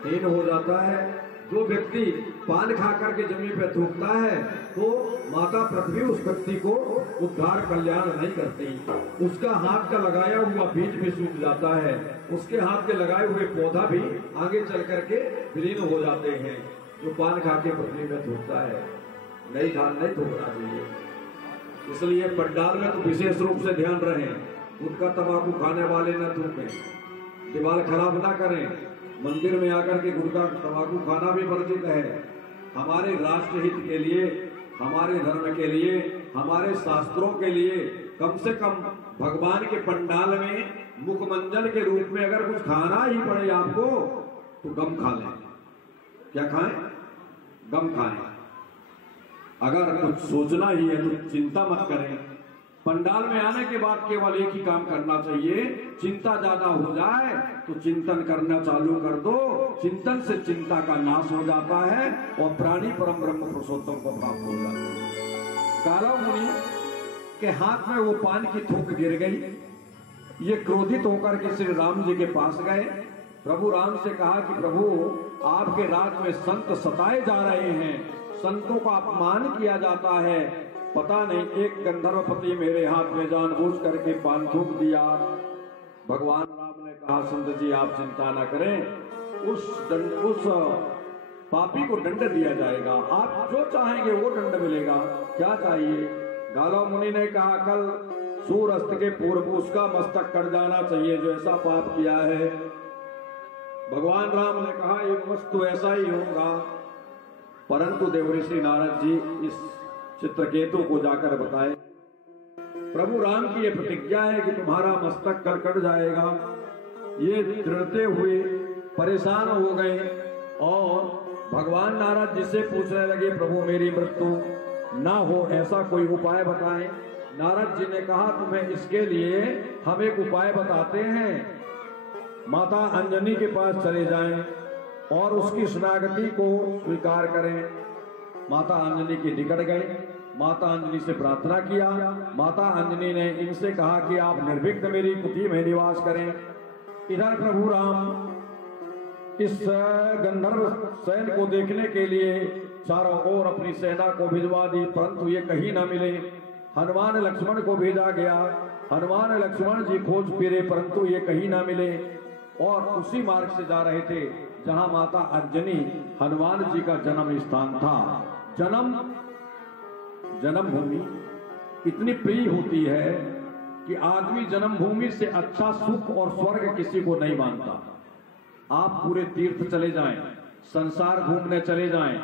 हीन हो जाता है। जो व्यक्ति पान खा करके जमीन पे थूकता है तो माता पृथ्वी उस व्यक्ति को उद्धार कल्याण नहीं करती। उसका हाथ का लगाया हुआ बीज भी सूख जाता है, उसके हाथ के लगाए हुए पौधा भी आगे चल करके विलीन हो जाते हैं। जो पान खा के पृथ्वी में थूकता है, नहीं थूकना चाहिए। इसलिए पंडाल में तो विशेष रूप से ध्यान रहे, गुटखा तंबाकू खाने वाले न थूकें, दीवार खराब ना करें। मंदिर में आकर के गुटखा तंबाकू खाना भी वर्जित है। हमारे राष्ट्र हित के लिए, हमारे धर्म के लिए, हमारे शास्त्रों के लिए कम से कम भगवान के पंडाल में मुखमंजन के रूप में अगर कुछ खाना ही पड़े आपको तो गम खा लें। क्या खाएं? गम खाएं। अगर कुछ सोचना ही है तो चिंता मत करें। पंडाल में आने के बाद केवल एक ही काम करना चाहिए, चिंता ज्यादा हो जाए तो चिंतन करना चालू कर दो। चिंतन से चिंता का नाश हो जाता है और प्राणी परम ब्रह्म पुरुषोत्तम को प्राप्त हो जाता है। गालव मुनि के हाथ में वो पान की थूक गिर गई। ये क्रोधित होकर के श्री राम जी के पास गए। प्रभु राम से कहा कि प्रभु, आपके राज में संत सताए जा रहे हैं, संतों का अपमान किया जाता है। पता नहीं एक गंधर्वपति मेरे हाथ में जानबूझ करके पान थूक दिया। भगवान राम ने कहा, संत जी आप चिंता न करें, उस पापी को दंड दिया जाएगा। आप जो चाहेंगे वो दंड मिलेगा। क्या चाहिए? गालव मुनि ने कहा, कल सूर्यास्त के पूर्व उसका मस्तक कट जाना चाहिए जो ऐसा पाप किया है। भगवान राम ने कहा, एक वस्तु ऐसा ही होगा। परंतु देवऋषि नारद जी इस चित्रकेतु को जाकर बताए, प्रभु राम की यह प्रतिज्ञा है कि तुम्हारा मस्तक कल कट जाएगा। ये दृढ़ते हुए परेशान हो गए और भगवान नारद जी से पूछने लगे, प्रभु मेरी मृत्यु ना हो ऐसा कोई उपाय बताएं। नारद जी ने कहा, तुम्हें इसके लिए हम एक उपाय बताते हैं। माता अंजनी के पास चले जाएं और उसकी शरणागति को स्वीकार करें। माता अंजनी के निकट गए, माता अंजनी से प्रार्थना किया। माता अंजनी ने इनसे कहा कि आप निर्विघ्न मेरी कुटी में निवास करें। इधर प्रभु राम इस गंधर्व सैन को देखने के लिए चारों ओर अपनी सेना को भिजवा दी, परंतु ये कहीं न मिले। हनुमान लक्ष्मण को भेजा गया, हनुमान लक्ष्मण जी खोज फिरे, परंतु ये कहीं न मिले। और उसी मार्ग से जा रहे थे जहां माता अंजनी हनुमान जी का जन्म स्थान था। जन्मभूमि इतनी प्रिय होती है कि आदमी जन्मभूमि से अच्छा सुख और स्वर्ग किसी को नहीं मानता। आप पूरे तीर्थ चले जाएं, संसार घूमने चले जाएं,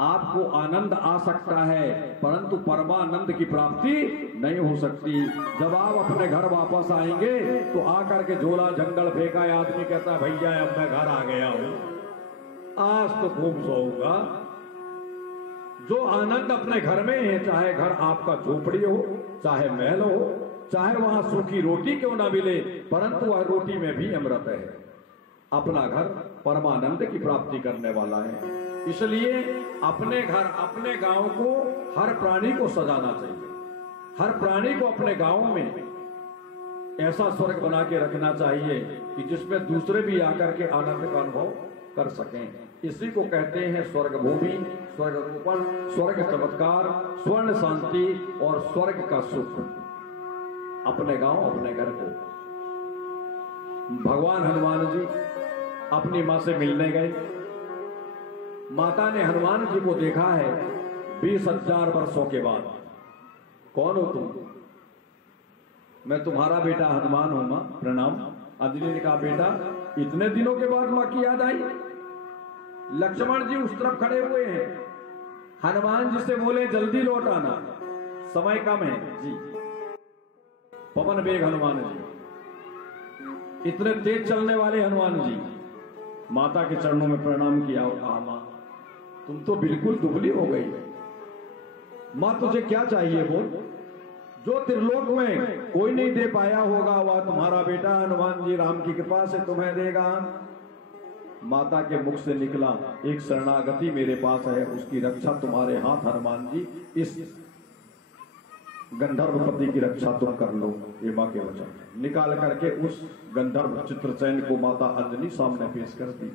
आपको आनंद आ सकता है, परंतु परमानंद की प्राप्ति नहीं हो सकती। जब आप अपने घर वापस आएंगे तो आकर के झोला जंगल फेंका, आदमी कहता है भैया अब मैं घर आ गया हूं, आज तो खूब सोऊंगा। जो आनंद अपने घर में है, चाहे घर आपका झोपड़ी हो, चाहे महल हो, चाहे वहां सूखी रोटी क्यों ना मिले, परंतु वह रोटी में भी अमृत है। अपना घर परमानंद की प्राप्ति करने वाला है। इसलिए अपने घर, अपने गांव को, हर प्राणी को सजाना चाहिए। हर प्राणी को अपने गांव में ऐसा स्वर्ग बना के रखना चाहिए कि जिसमें दूसरे भी आकर के आनंद का अनुभव कर सकें। इसी को कहते हैं स्वर्ग भूमि, स्वर्ग रोपण, स्वर्ग चमत्कार, स्वर्ण शांति और स्वर्ग का सुख। अपने गांव, अपने घर को। भगवान हनुमान जी अपनी मां से मिलने गए। माता ने हनुमान जी को देखा है 20,000 वर्षों के बाद। कौन हो तुम? मैं तुम्हारा बेटा हनुमान हूं मां, प्रणाम। अंजलि ने कहा बेटा इतने दिनों के बाद मां की याद आई? लक्ष्मण जी उस तरफ खड़े हुए हैं। हनुमान जी से बोले जल्दी लौट आना, समय कम है जी। पवन वेग हनुमान जी, इतने तेज चलने वाले हनुमान जी। माता के चरणों में प्रणाम किया और कहा मां तुम तो बिल्कुल दुबली हो गई। मां तुझे क्या चाहिए बोल? जो त्रिलोक में कोई नहीं दे पाया होगा वह तुम्हारा बेटा हनुमान जी राम की कृपा से तुम्हें देगा। माता के मुख से निकला एक शरणागति मेरे पास है, उसकी रक्षा तुम्हारे हाथ हनुमान जी। इस गंधर्वपति की रक्षा तुम कर लो। ये मां के वचन निकाल करके उस गंधर्व चित्रसेन को माता अंजलि सामने पेश कर दी।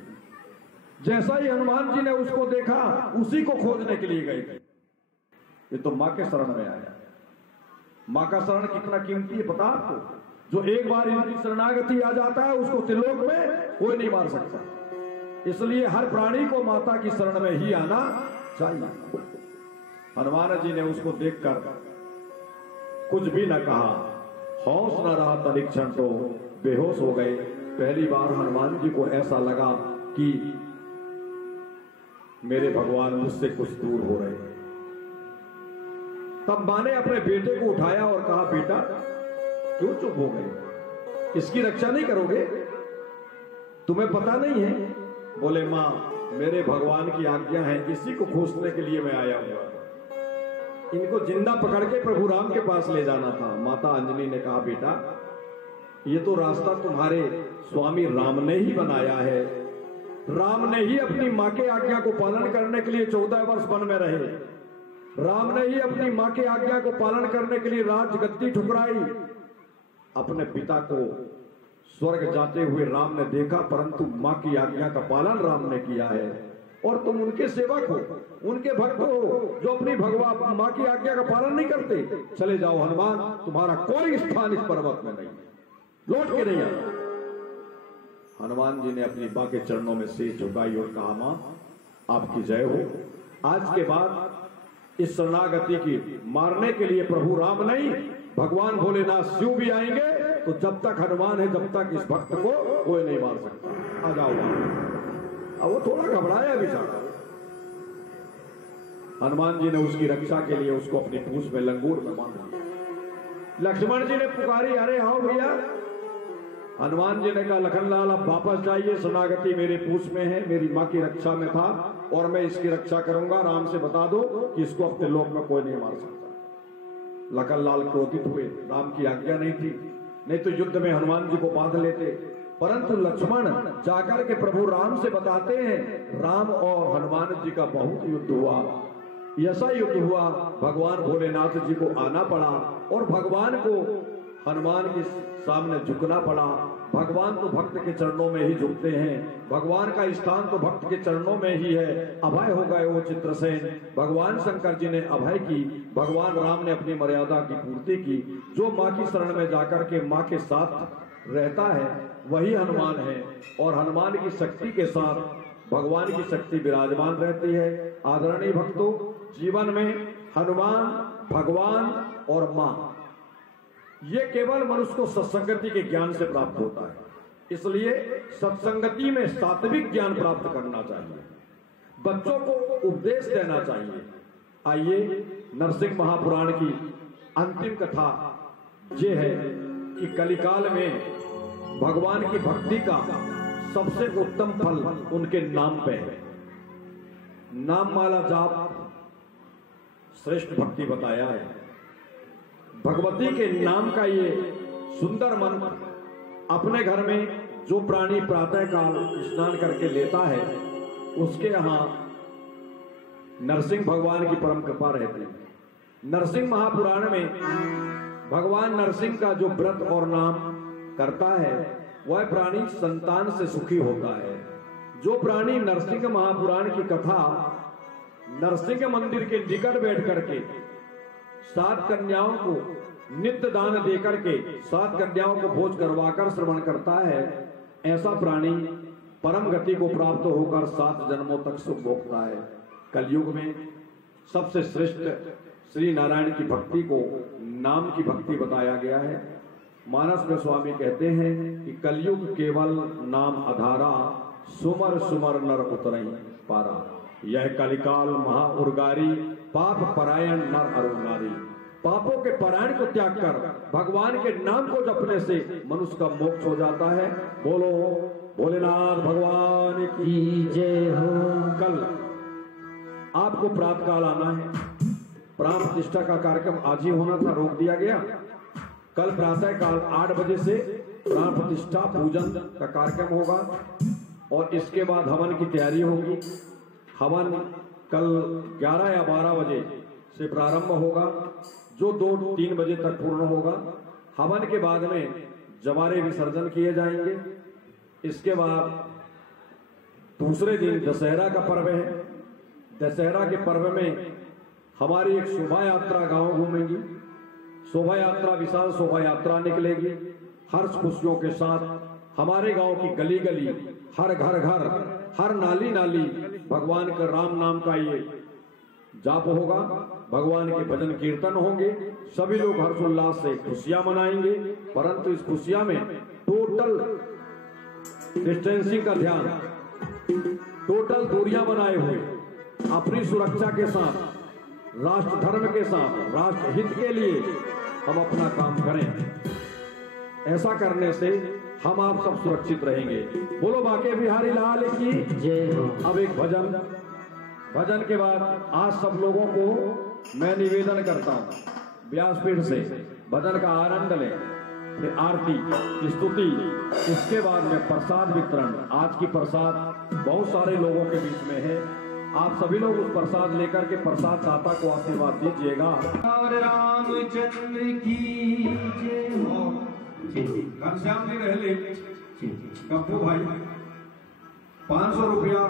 जैसा ही हनुमान जी ने उसको देखा उसी को खोजने के लिए गए थे। ये तो मां के शरण में आया। मां का शरण कितना कीमती है पता आपको? जो एक बार इनकी शरणागति आ जाता है उसको त्रिलोक में कोई नहीं मार सकता। इसलिए हर प्राणी को माता की शरण में ही आना चाहिए। हनुमान जी ने उसको देखकर कुछ भी न कहा, होश न रहा तनिक्षण तो बेहोश हो गए। पहली बार हनुमान जी को ऐसा लगा कि मेरे भगवान मुझसे कुछ दूर हो रहे हैं। तब मां ने अपने बेटे को उठाया और कहा बेटा क्यों चुप हो गए? इसकी रक्षा नहीं करोगे? तुम्हें पता नहीं है? बोले मां मेरे भगवान की आज्ञा है, इसी को खोजने के लिए मैं आया हुआ। इनको जिंदा पकड़ के प्रभु राम के पास ले जाना था। माता अंजलि ने कहा बेटा ये तो रास्ता तुम्हारे स्वामी राम ने ही बनाया है। राम ने ही अपनी मां के आज्ञा को पालन करने के लिए 14 वर्ष वन में रहे। राम ने ही अपनी मां के आज्ञा को पालन करने के लिए राज गद्दी ठुकराई। अपने पिता को स्वर्ग जाते हुए राम ने देखा, परंतु मां की आज्ञा का पालन राम ने किया है। और तुम उनके सेवक हो, उनके भक्त हो, जो अपनी भगवान मां की आज्ञा का पालन नहीं करते। चले जाओ हनुमान, तुम्हारा कोई स्थान इस पर्वत में नहीं, लौट के नहीं आना। हनुमान जी ने अपनी मां के चरणों में शीश झुकाई और कहा मां आपकी जय हो। आज के बाद इस शरणागति की मारने के लिए प्रभु राम नहीं भगवान भोलेनाथ शिव भी आएंगे। तो जब तक हनुमान है जब तक इस भक्त को कोई नहीं मार सकता। आ जाओ। अब वो थोड़ा घबराया बेचारा। हनुमान जी ने उसकी रक्षा के लिए उसको अपनी पूंछ में लंगूर में बांध दिया। लक्ष्मण जी ने पुकारी अरे आओ भैया। हनुमान जी ने कहा लखनलाल आप वापस जाइए, शरणागति मेरे पूंछ में है, मेरी मां की रक्षा में था और मैं इसकी रक्षा करूंगा। राम से बता दो कि इसको अपने लोक में कोई नहीं मार सकता। लखनलाल क्रोधित हुए, राम की आज्ञा नहीं थी, नहीं तो युद्ध में हनुमान जी को बांध लेते। परंतु लक्ष्मण जाकर के प्रभु राम से बताते हैं राम और हनुमान जी का बहुत युद्ध हुआ। ऐसा युद्ध हुआ भगवान भोलेनाथ जी को आना पड़ा और भगवान को हनुमान के सामने झुकना पड़ा। भगवान तो भक्त के चरणों में ही झुकते हैं, भगवान का स्थान तो भक्त के चरणों में ही है। अभय हो गए वो चित्रसेन। भगवान शंकर जी ने अभय की, भगवान राम ने अपनी मर्यादा की पूर्ति की। जो मां की शरण में जाकर के मां के साथ रहता है वही हनुमान है और हनुमान की शक्ति के साथ भगवान की शक्ति विराजमान रहती है। आदरणीय भक्तों, जीवन में हनुमान, भगवान और मां ये केवल मनुष्य को सत्संगति के ज्ञान से प्राप्त होता है। इसलिए सत्संगति में सात्विक ज्ञान प्राप्त करना चाहिए, बच्चों को उपदेश देना चाहिए। आइए नरसिंह महापुराण की अंतिम कथा ये है कि कलिकाल में भगवान की भक्ति का सबसे उत्तम फल उनके नाम पे है। नाम माला जाप श्रेष्ठ भक्ति बताया है। भगवती के नाम का ये सुंदर मंत्र अपने घर में जो प्राणी प्रातः काल स्नान करके लेता है उसके यहाँ नरसिंह भगवान की परम कृपा रहती है। नरसिंह महापुराण में भगवान नरसिंह का जो व्रत और नाम करता है वह प्राणी संतान से सुखी होता है। जो प्राणी नरसिंह महापुराण की कथा नरसिंह मंदिर के निकट बैठ करके 7 कन्याओं को नित्य दान देकर के 7 कन्याओं को भोज करवाकर श्रवण करता है, ऐसा प्राणी परम गति को प्राप्त होकर 7 जन्मों तक सुख भोगता है। कलयुग में सबसे श्रेष्ठ श्री नारायण की भक्ति को नाम की भक्ति बताया गया है। मानस में स्वामी कहते हैं कि कलयुग केवल नाम आधारा, सुमर सुमर नर उतरई पारा। यह कलिकाल महा उर्गारी, पाप परायण नर अरुणारी। पापों के परायण को त्याग कर भगवान के नाम को जपने से मनुष्य का मोक्ष हो जाता है। बोलो भोलेनाथ भगवान की जय हो। कल आपको प्रातः काल आना है। प्राण प्रतिष्ठा का कार्यक्रम आज ही होना था, रोक दिया गया। कल प्रातः काल 8 बजे से प्राण प्रतिष्ठा पूजन का कार्यक्रम होगा और इसके बाद हवन की तैयारी होगी। हवन कल 11 या 12 बजे से प्रारंभ होगा जो 2-3 बजे तक पूर्ण होगा। हवन के बाद में जवारे विसर्जन किए जाएंगे। इसके बाद दूसरे दिन दशहरा का पर्व है। दशहरा के पर्व में हमारी एक शोभा यात्रा गांव घूमेंगी। शोभा यात्रा विशाल शोभा यात्रा निकलेगी। हर्ष खुशियों के साथ हमारे गांव की गली गली, हर घर घर, हर नाली नाली भगवान का राम नाम का ये जाप होगा। भगवान के भजन कीर्तन होंगे। सभी लोग हर्षोल्लास से खुशियां मनाएंगे, परंतु इस खुशियां में टोटल डिस्टेंसिंग का ध्यान, टोटल दूरियां बनाए हुए अपनी सुरक्षा के साथ, राष्ट्र धर्म के साथ, राष्ट्र हित के लिए हम अपना काम करें। ऐसा करने से हम आप सब सुरक्षित रहेंगे। बोलो बाके बिहारी लाल की जय हो। अब एक भजन के बाद आज सब लोगों को मैं निवेदन करता हूँ व्यासपीठ से भजन का आनंद लें, फिर आरती, स्तुति, इसके बाद में प्रसाद वितरण। आज की प्रसाद बहुत सारे लोगों के बीच में है। आप सभी लोग उस प्रसाद लेकर के प्रसाद दाता को आशीर्वाद दीजिएगा। और रामचंद्र की जय हो। घनश्याम जी रहले कप्पू भाई 500 रुपया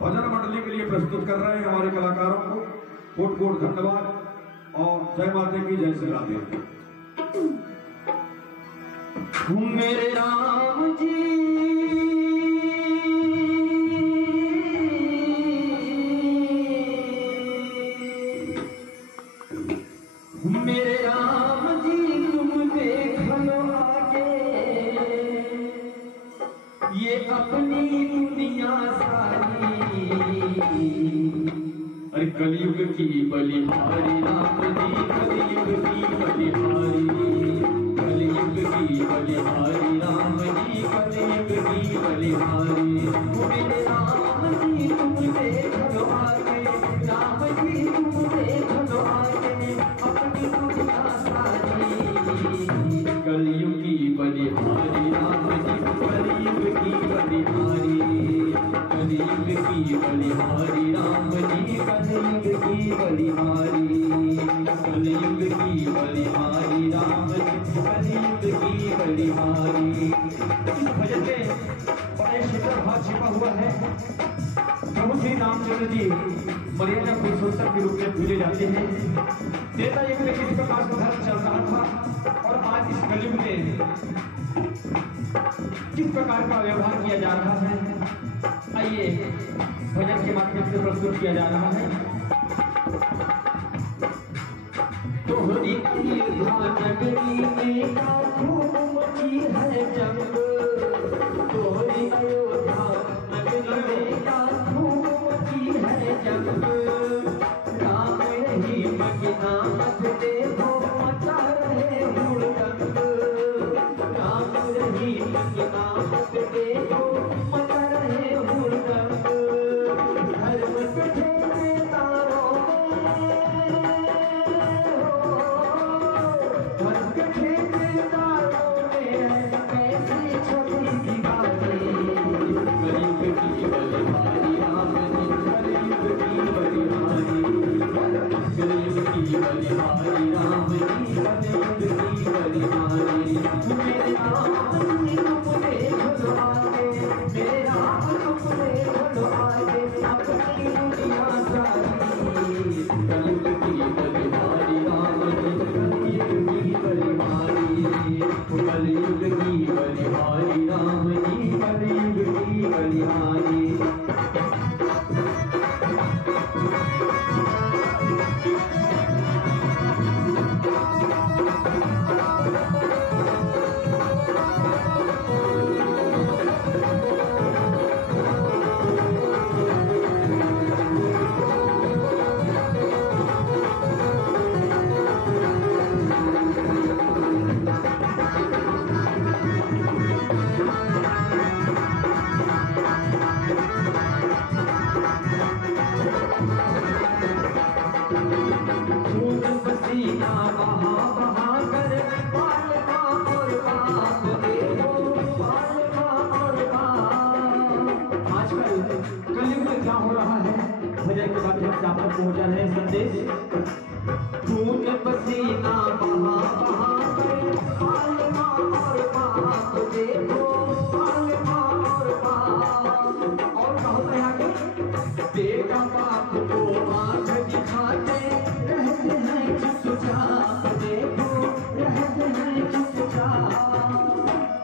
भजन मंडली के लिए प्रस्तुत कर रहे हैं। हमारे कलाकारों को कोट कोट धन्यवाद और जय माता की जय श्री राधे। मेरे राम जी मेरे राम जी तुम देख लो आगे, ये अपनी दुनिया सारी। अरे कलयुग की बलिहारी राम जी, कलयुग की बलिहारी, कलयुग की बलिहारी राम जी, कलयुग की बलिहारी। मेरे राम जी तुम देख लो आगे, राम जी तुम देख लो आगे, अपनी दुनिया सारी। कलयुग की बलिहारी राम जी, कलयुग की बलिहारी, कलयुग की बलिहारी राम जी, कलयुग की बलिहारी, कलयुग की बलिहारी राम जी, कलयुग की बलिहारी। इस भजन में बड़ा शीतल भाव छिपा हुआ है। प्रभु श्री रामचंद्र जी मर्यादा पुरुषोत्तम के रूप में पूजे जाते हैं। देवता युग में किस प्रकार का धर्म चल रहा था और आज इस कलयुग में किस प्रकार का व्यवहार किया जा रहा है, आइए भजन के माध्यम से प्रस्तुत किया जा रहा है। तोहरी नगरी में खूब मची है जंग, तोहरी अयोध्या नगरी में खूब मची है जंग। राम रहीम के नाम से देखो मचा रहे हुड़दंग, राम रहीम के नाम से देखो मचा रहे हुड़दंग। धर्म के तारों में बलिहारी पसीना बहा बहा कर पालना और बाप देखो पालना और बाप। आजकल कलयुग में क्या हो रहा है, भजन के माध्यम से आप तक पहुंचा रहे संदेश। खून पसीना बहा बहा कर पालना और बाप देखो पालना और बाप। और क्या होता है आगे, बेटा बाप को आंख दिखाते रहते हैं चुपचाप देखो रहते हैं चुपचाप।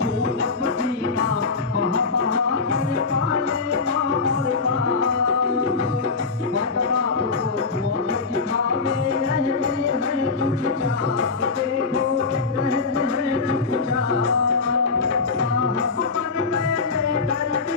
खून पसीना बहा बहा कर पालना और बाप। बाप को आंख दिखाते रहते हैं चुपचाप देखो रहते हैं चुपचाप। साहब मन में दर्द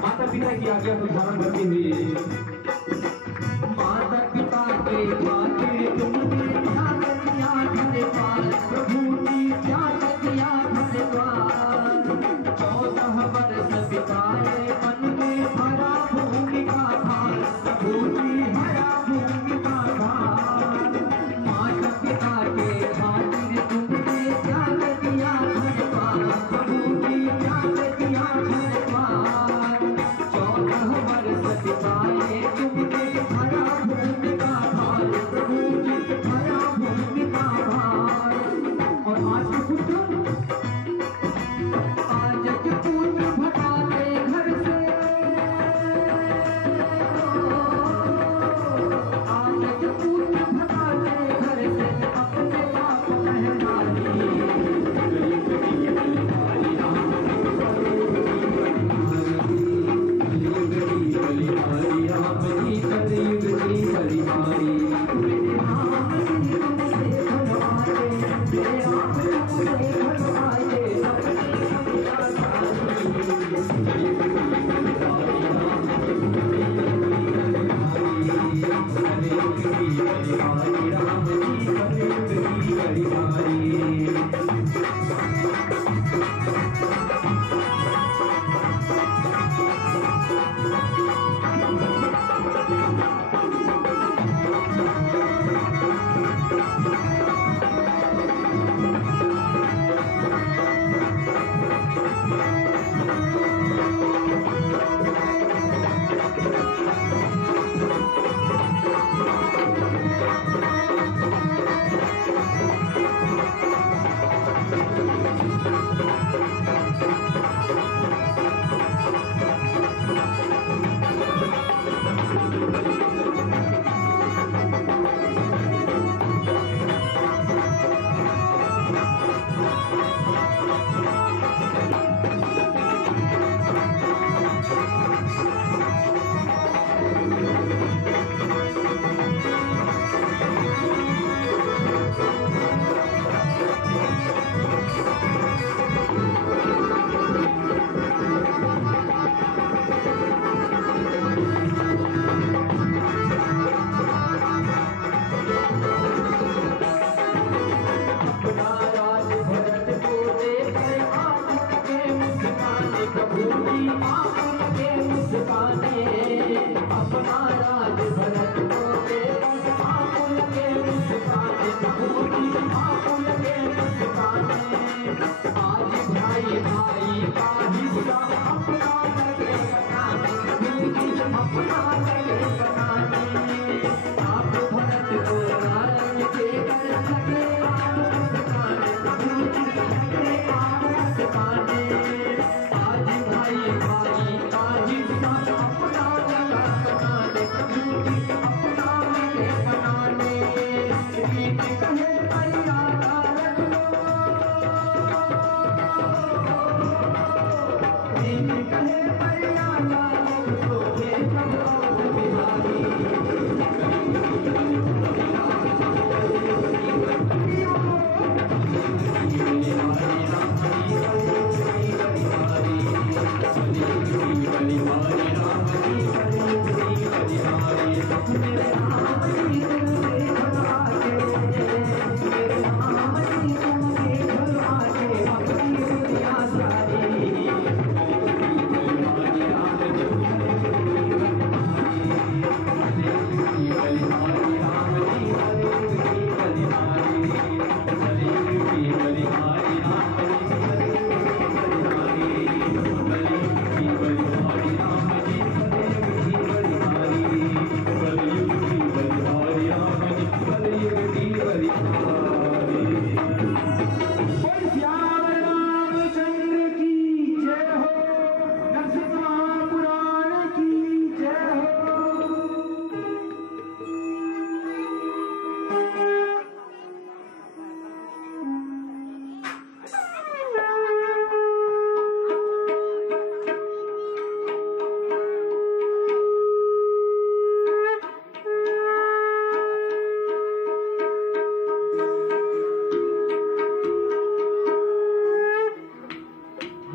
माता पिता की आज्ञा को धारण करते हुए, माता पिता के खातिर तुमने त्याग दिया घर द्वार, प्रभु जी त्याग दिया घर द्वार। 14 वर्ष बिताए मन में भरा भूमि का भार, प्रभु जी भरा भूमि का भार। माता पिता के खातिर तुमने त्याग दिया घर द्वार, प्रभु जी त्याग दिया घर द्वार। 14 वर्ष बिताए तुमने भरा भूमि का भार, प्रभु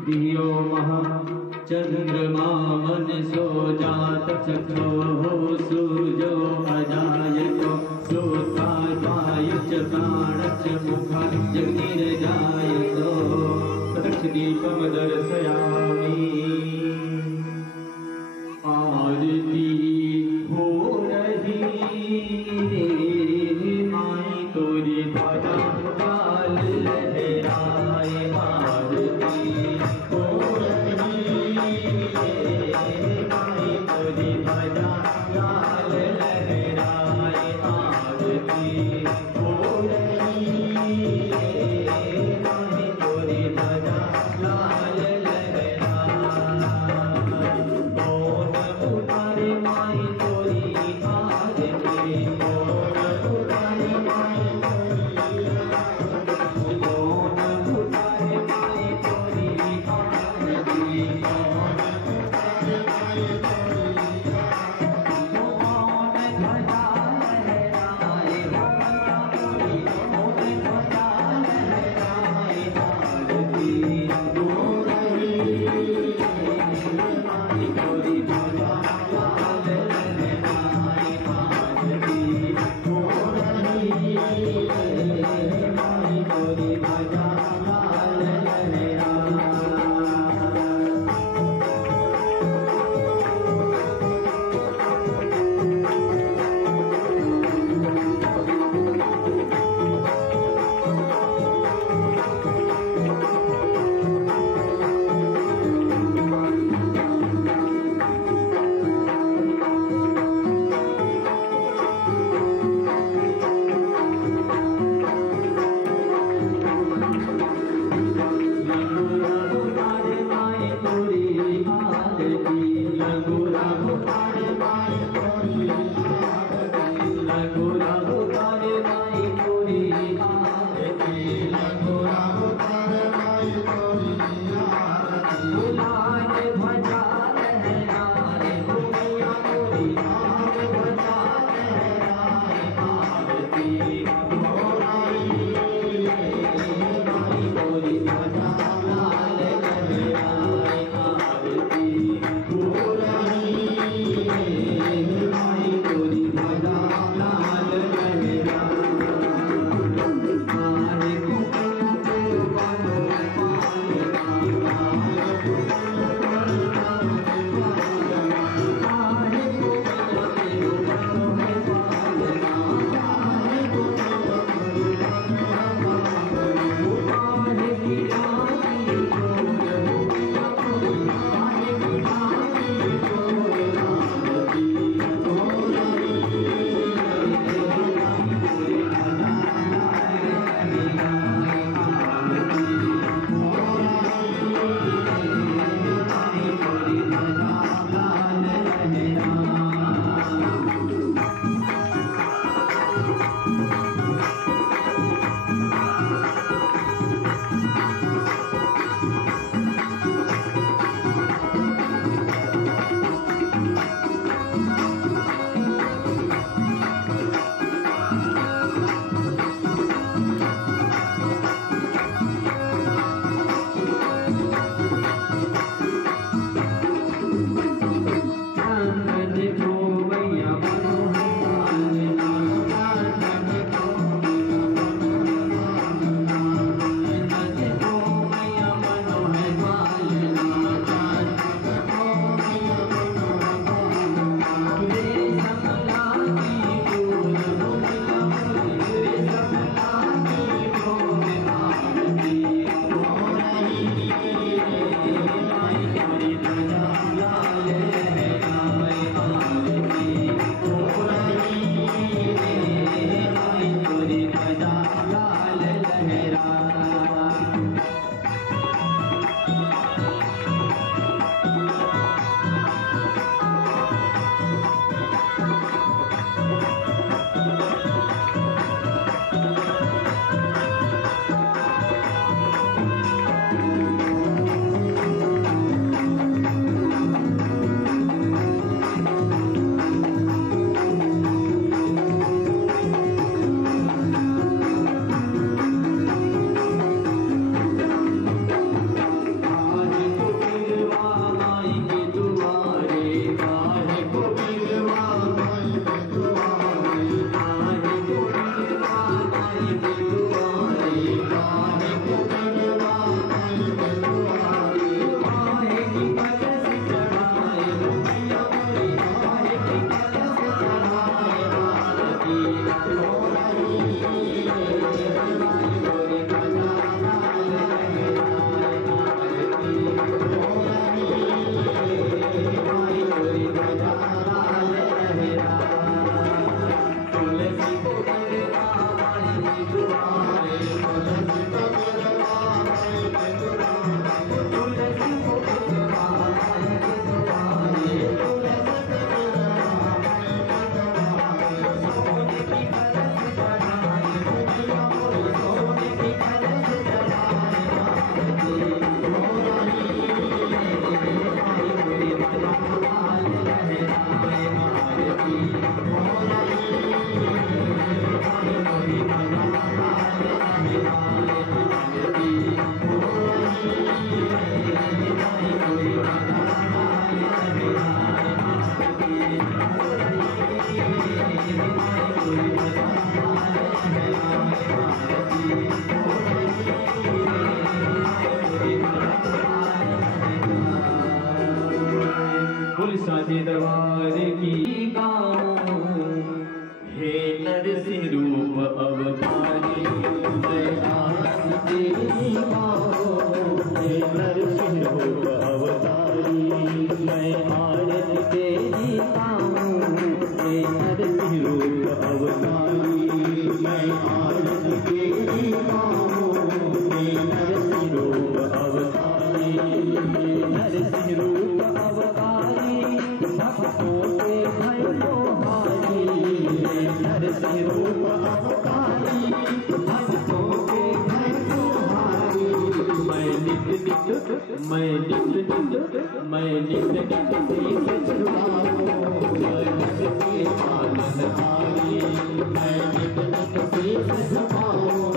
दियो महा चंद्रमा मन सो जात सखो हो सूजो अजायतो श्रोता वायुच प्राणच मुखा जग्निर्जायतो तदक्ष दीपम दर्शयामि आरती हो रही रे माई तोरी ध्वजा लाल लहराए आरती फूल साजे दरबार की गाऊं। हे नरसिंह रूप अवतारी मैं आरती तेरी गाऊं। हे नरसिंह रूप अवतारी मैं आरती तेरी गाऊं। हे नरसिंह रूप अवतारी मैं आरती तेरी गाऊं। हे नरसिंह रूप अवतारी नरसिंह रूप अवतारी भक्तों के भय को हारी। नरसिंह रूप अवतारी भक्तों के भय को हारी। मैं नित शीश झुकाऊं जगत के पालनहारी। मैं नित शीश झुकाऊं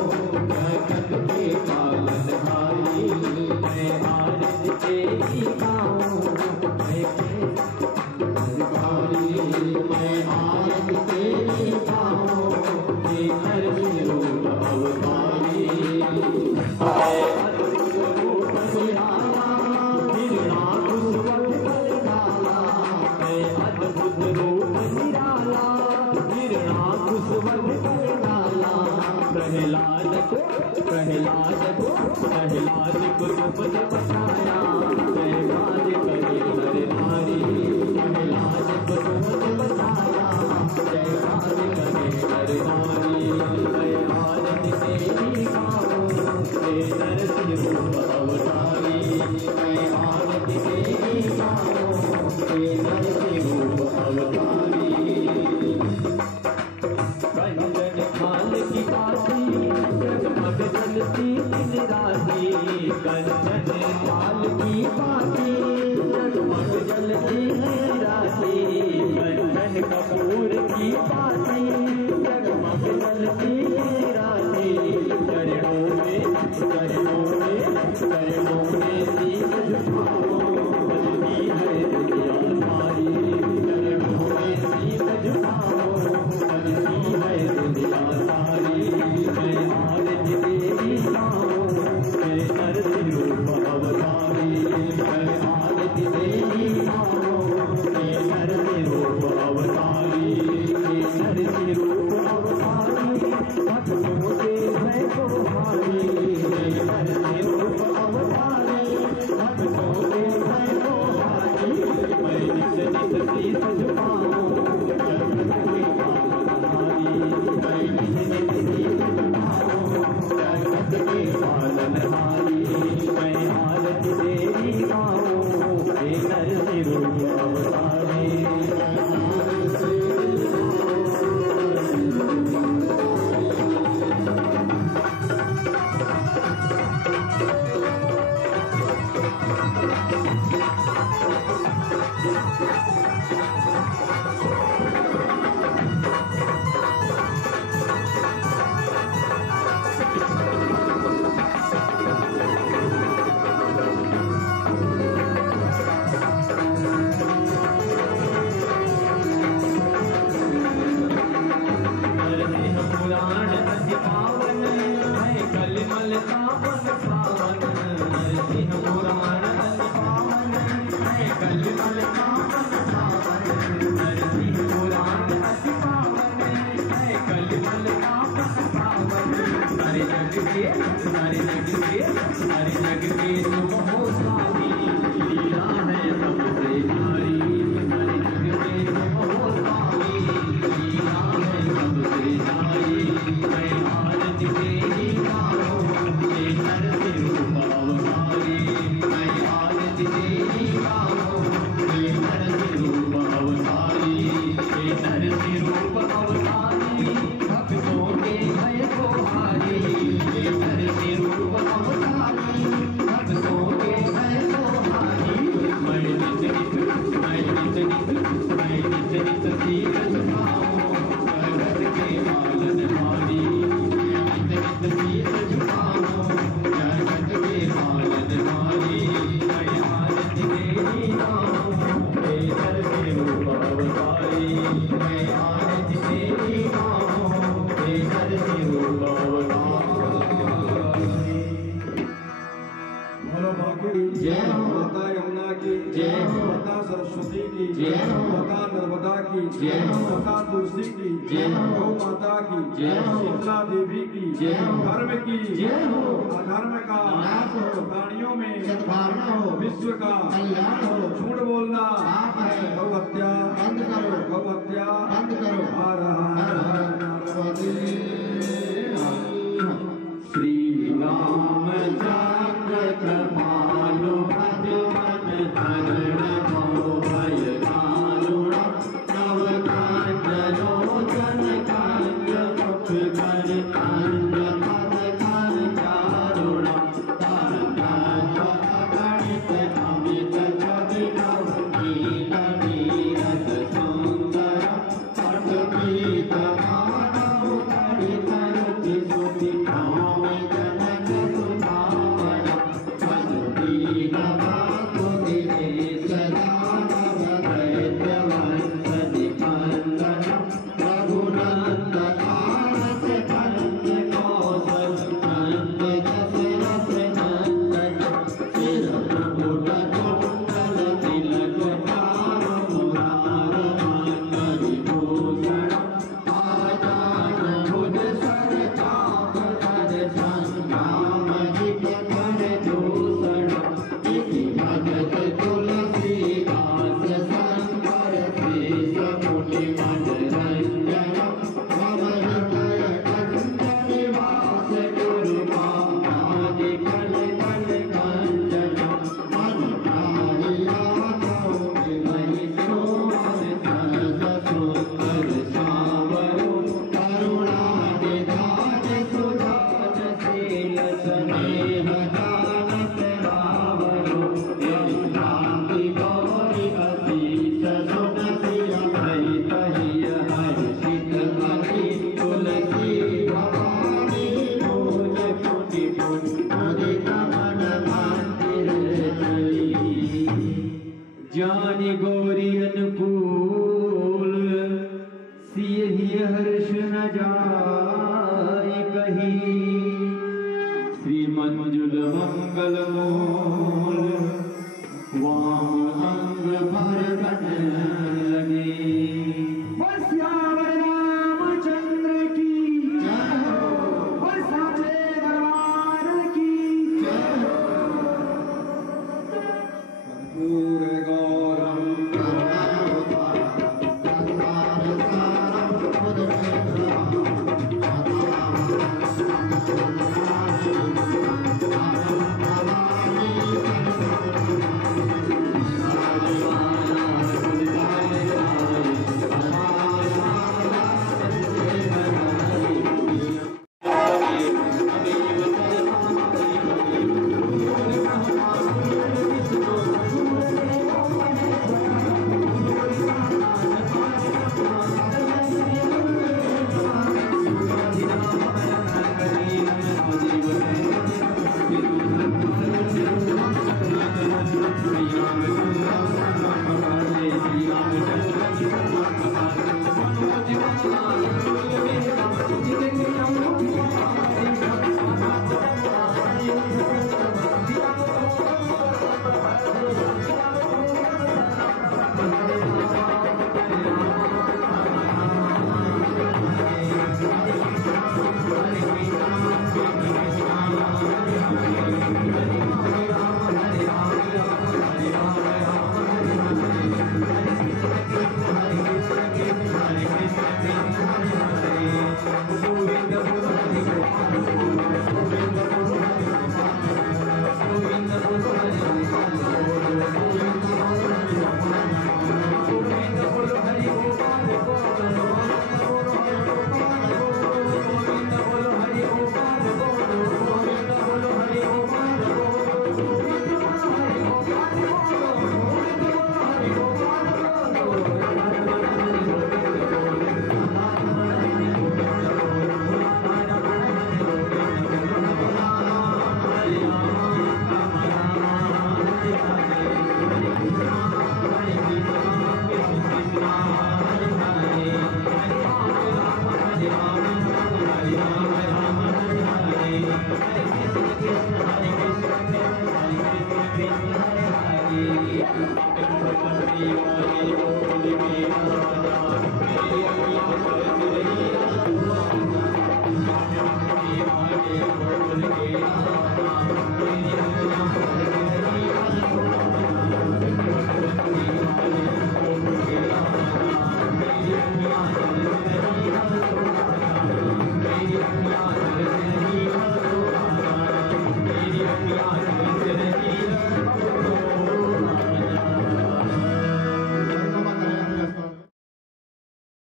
जगत के पालनहारी। मैं आरती तेरी गाऊं मैं आरती तेरी गाऊं। हे नरसिंह रूप अवतारी अद्भुत रूप निराला हिरणाकुश वध करनाला। प्रहलाद को रूप ने बताया जय गाज करे नर नारी। प्रहलाद को रूप ने बताया जय गाज करे नर नारी। मैं आरती तेरी गाऊं हे नरसिंह रूप अवतारी। मैं आरती तेरी गाऊं हे नरसिंह रूप अवतारी। कंचन थाल की बाती जगमग जलती दिन राती। कंचन थाल की बाती जगमग जलती दिन राती। कंचन कपूर की बाती जगमग जलती दिन राती। चरणों में शीश झुकाओ बजती है दुनिया सारी। चरणों में शीश झुकाओ बजती है दुनिया सारी। मैं आरती तेरी गाऊं हे नरसिंह रूप अवतारी। मैं आरती तेरी गाऊं हे नरसिंह रूप अवतारी। हे नरसिंह रूप अवतारी भक्तों के भय को हारी। हे नरसिंह रूप अवतारी भक्तों के भय को हारी। मैं नित शीश झुकाऊं जगत के पालनहारी। मैं नित शीश झुकाऊं जगत के पालनहारी। मैं आरती तेरी गाऊं हे नरसिंह रूप अवतारी। सारे जग के तुम हो स्वामी लीला है सबसे प्यारी। सारे जग के तुम हो स्वामी लीला है सबसे प्यारी। मैं आरती तेरी गाऊं हे नरसिंह रूप अवतारी। मैं आरती तेरी गाऊं हे नरसिंह रूप अवतारी। हे नरसिंह रूप अवतारी भक्तों के भय को हारी। हे नरसिंह रूप अवतारी भक्तों के भय को हारी। मैं नित शीश झुकाऊं जगत के पालनहारी। नित शीश झुकाऊं जगत के पालनहारी। मैं आरती तेरी गाऊं हे नरसिंह रूप अवतारी। मैं आरती तेरी गाऊं हे नरसिंह रूप अवतारी। बोलो बाकी जय माता यमुना की जय माता सरस्वती की, जय हो। माता नर्मदा की, जय हो। माता तुलसी की, जय हो। गौ माता की, जय हो। शीतला देवी की, जय हो। धर्म की, जय हो। अधर्म का नाश हो। प्राणियों में सद्भावना हो। विश्व का कल्याण हो। झूठ बोलना पाप है। गौ हत्या बंद करो। गौ हत्या बंद करो। हर हर श्री राम चंद्र कृपालु भजमन हरण भव भय दारुण नव कांड लोचन कांड मुख कर कांड पद कर चारुण गणित अमित छवि नव नील नीरज सुंदर पट पीत मानव गणित रुचि सुति राम जनक सुभावन भजती नवातु दिनेश दानव दैत्यवंश निकंदन रघुनंदन आनस कंद कौशल नंद दशरथ नंदन सिर मुकुट कुंडल तिलक चार मुरार मंगल भूषण आजान भुज सर चाप धर संग्राम जित कर दूषण इति भजत तुलसीदास शंकर शेष मुनि मनरंजन भव हृदय कंठ निवास गुरु आदि कल कल कंचन मन प्राहि राघव विमहि सोमन सहस सुंदर सावरो करुणानिधान सुधान शील स्नेह जानत रावरो यत्रापि गौरी असीस सुन सिय भई कहिय हर्षित अति तुलसी भवानी पूज पुनि मुदित मन मंदिर चली जानि गौरी अनुकूल सियहि हर्ष न जाय कही श्री मंजुल मंगल मूल वाम अंग भरकन लगे श्यावर रामचंद्र की जय हो और साचे दरबार की कर्पूर गौरम Krishna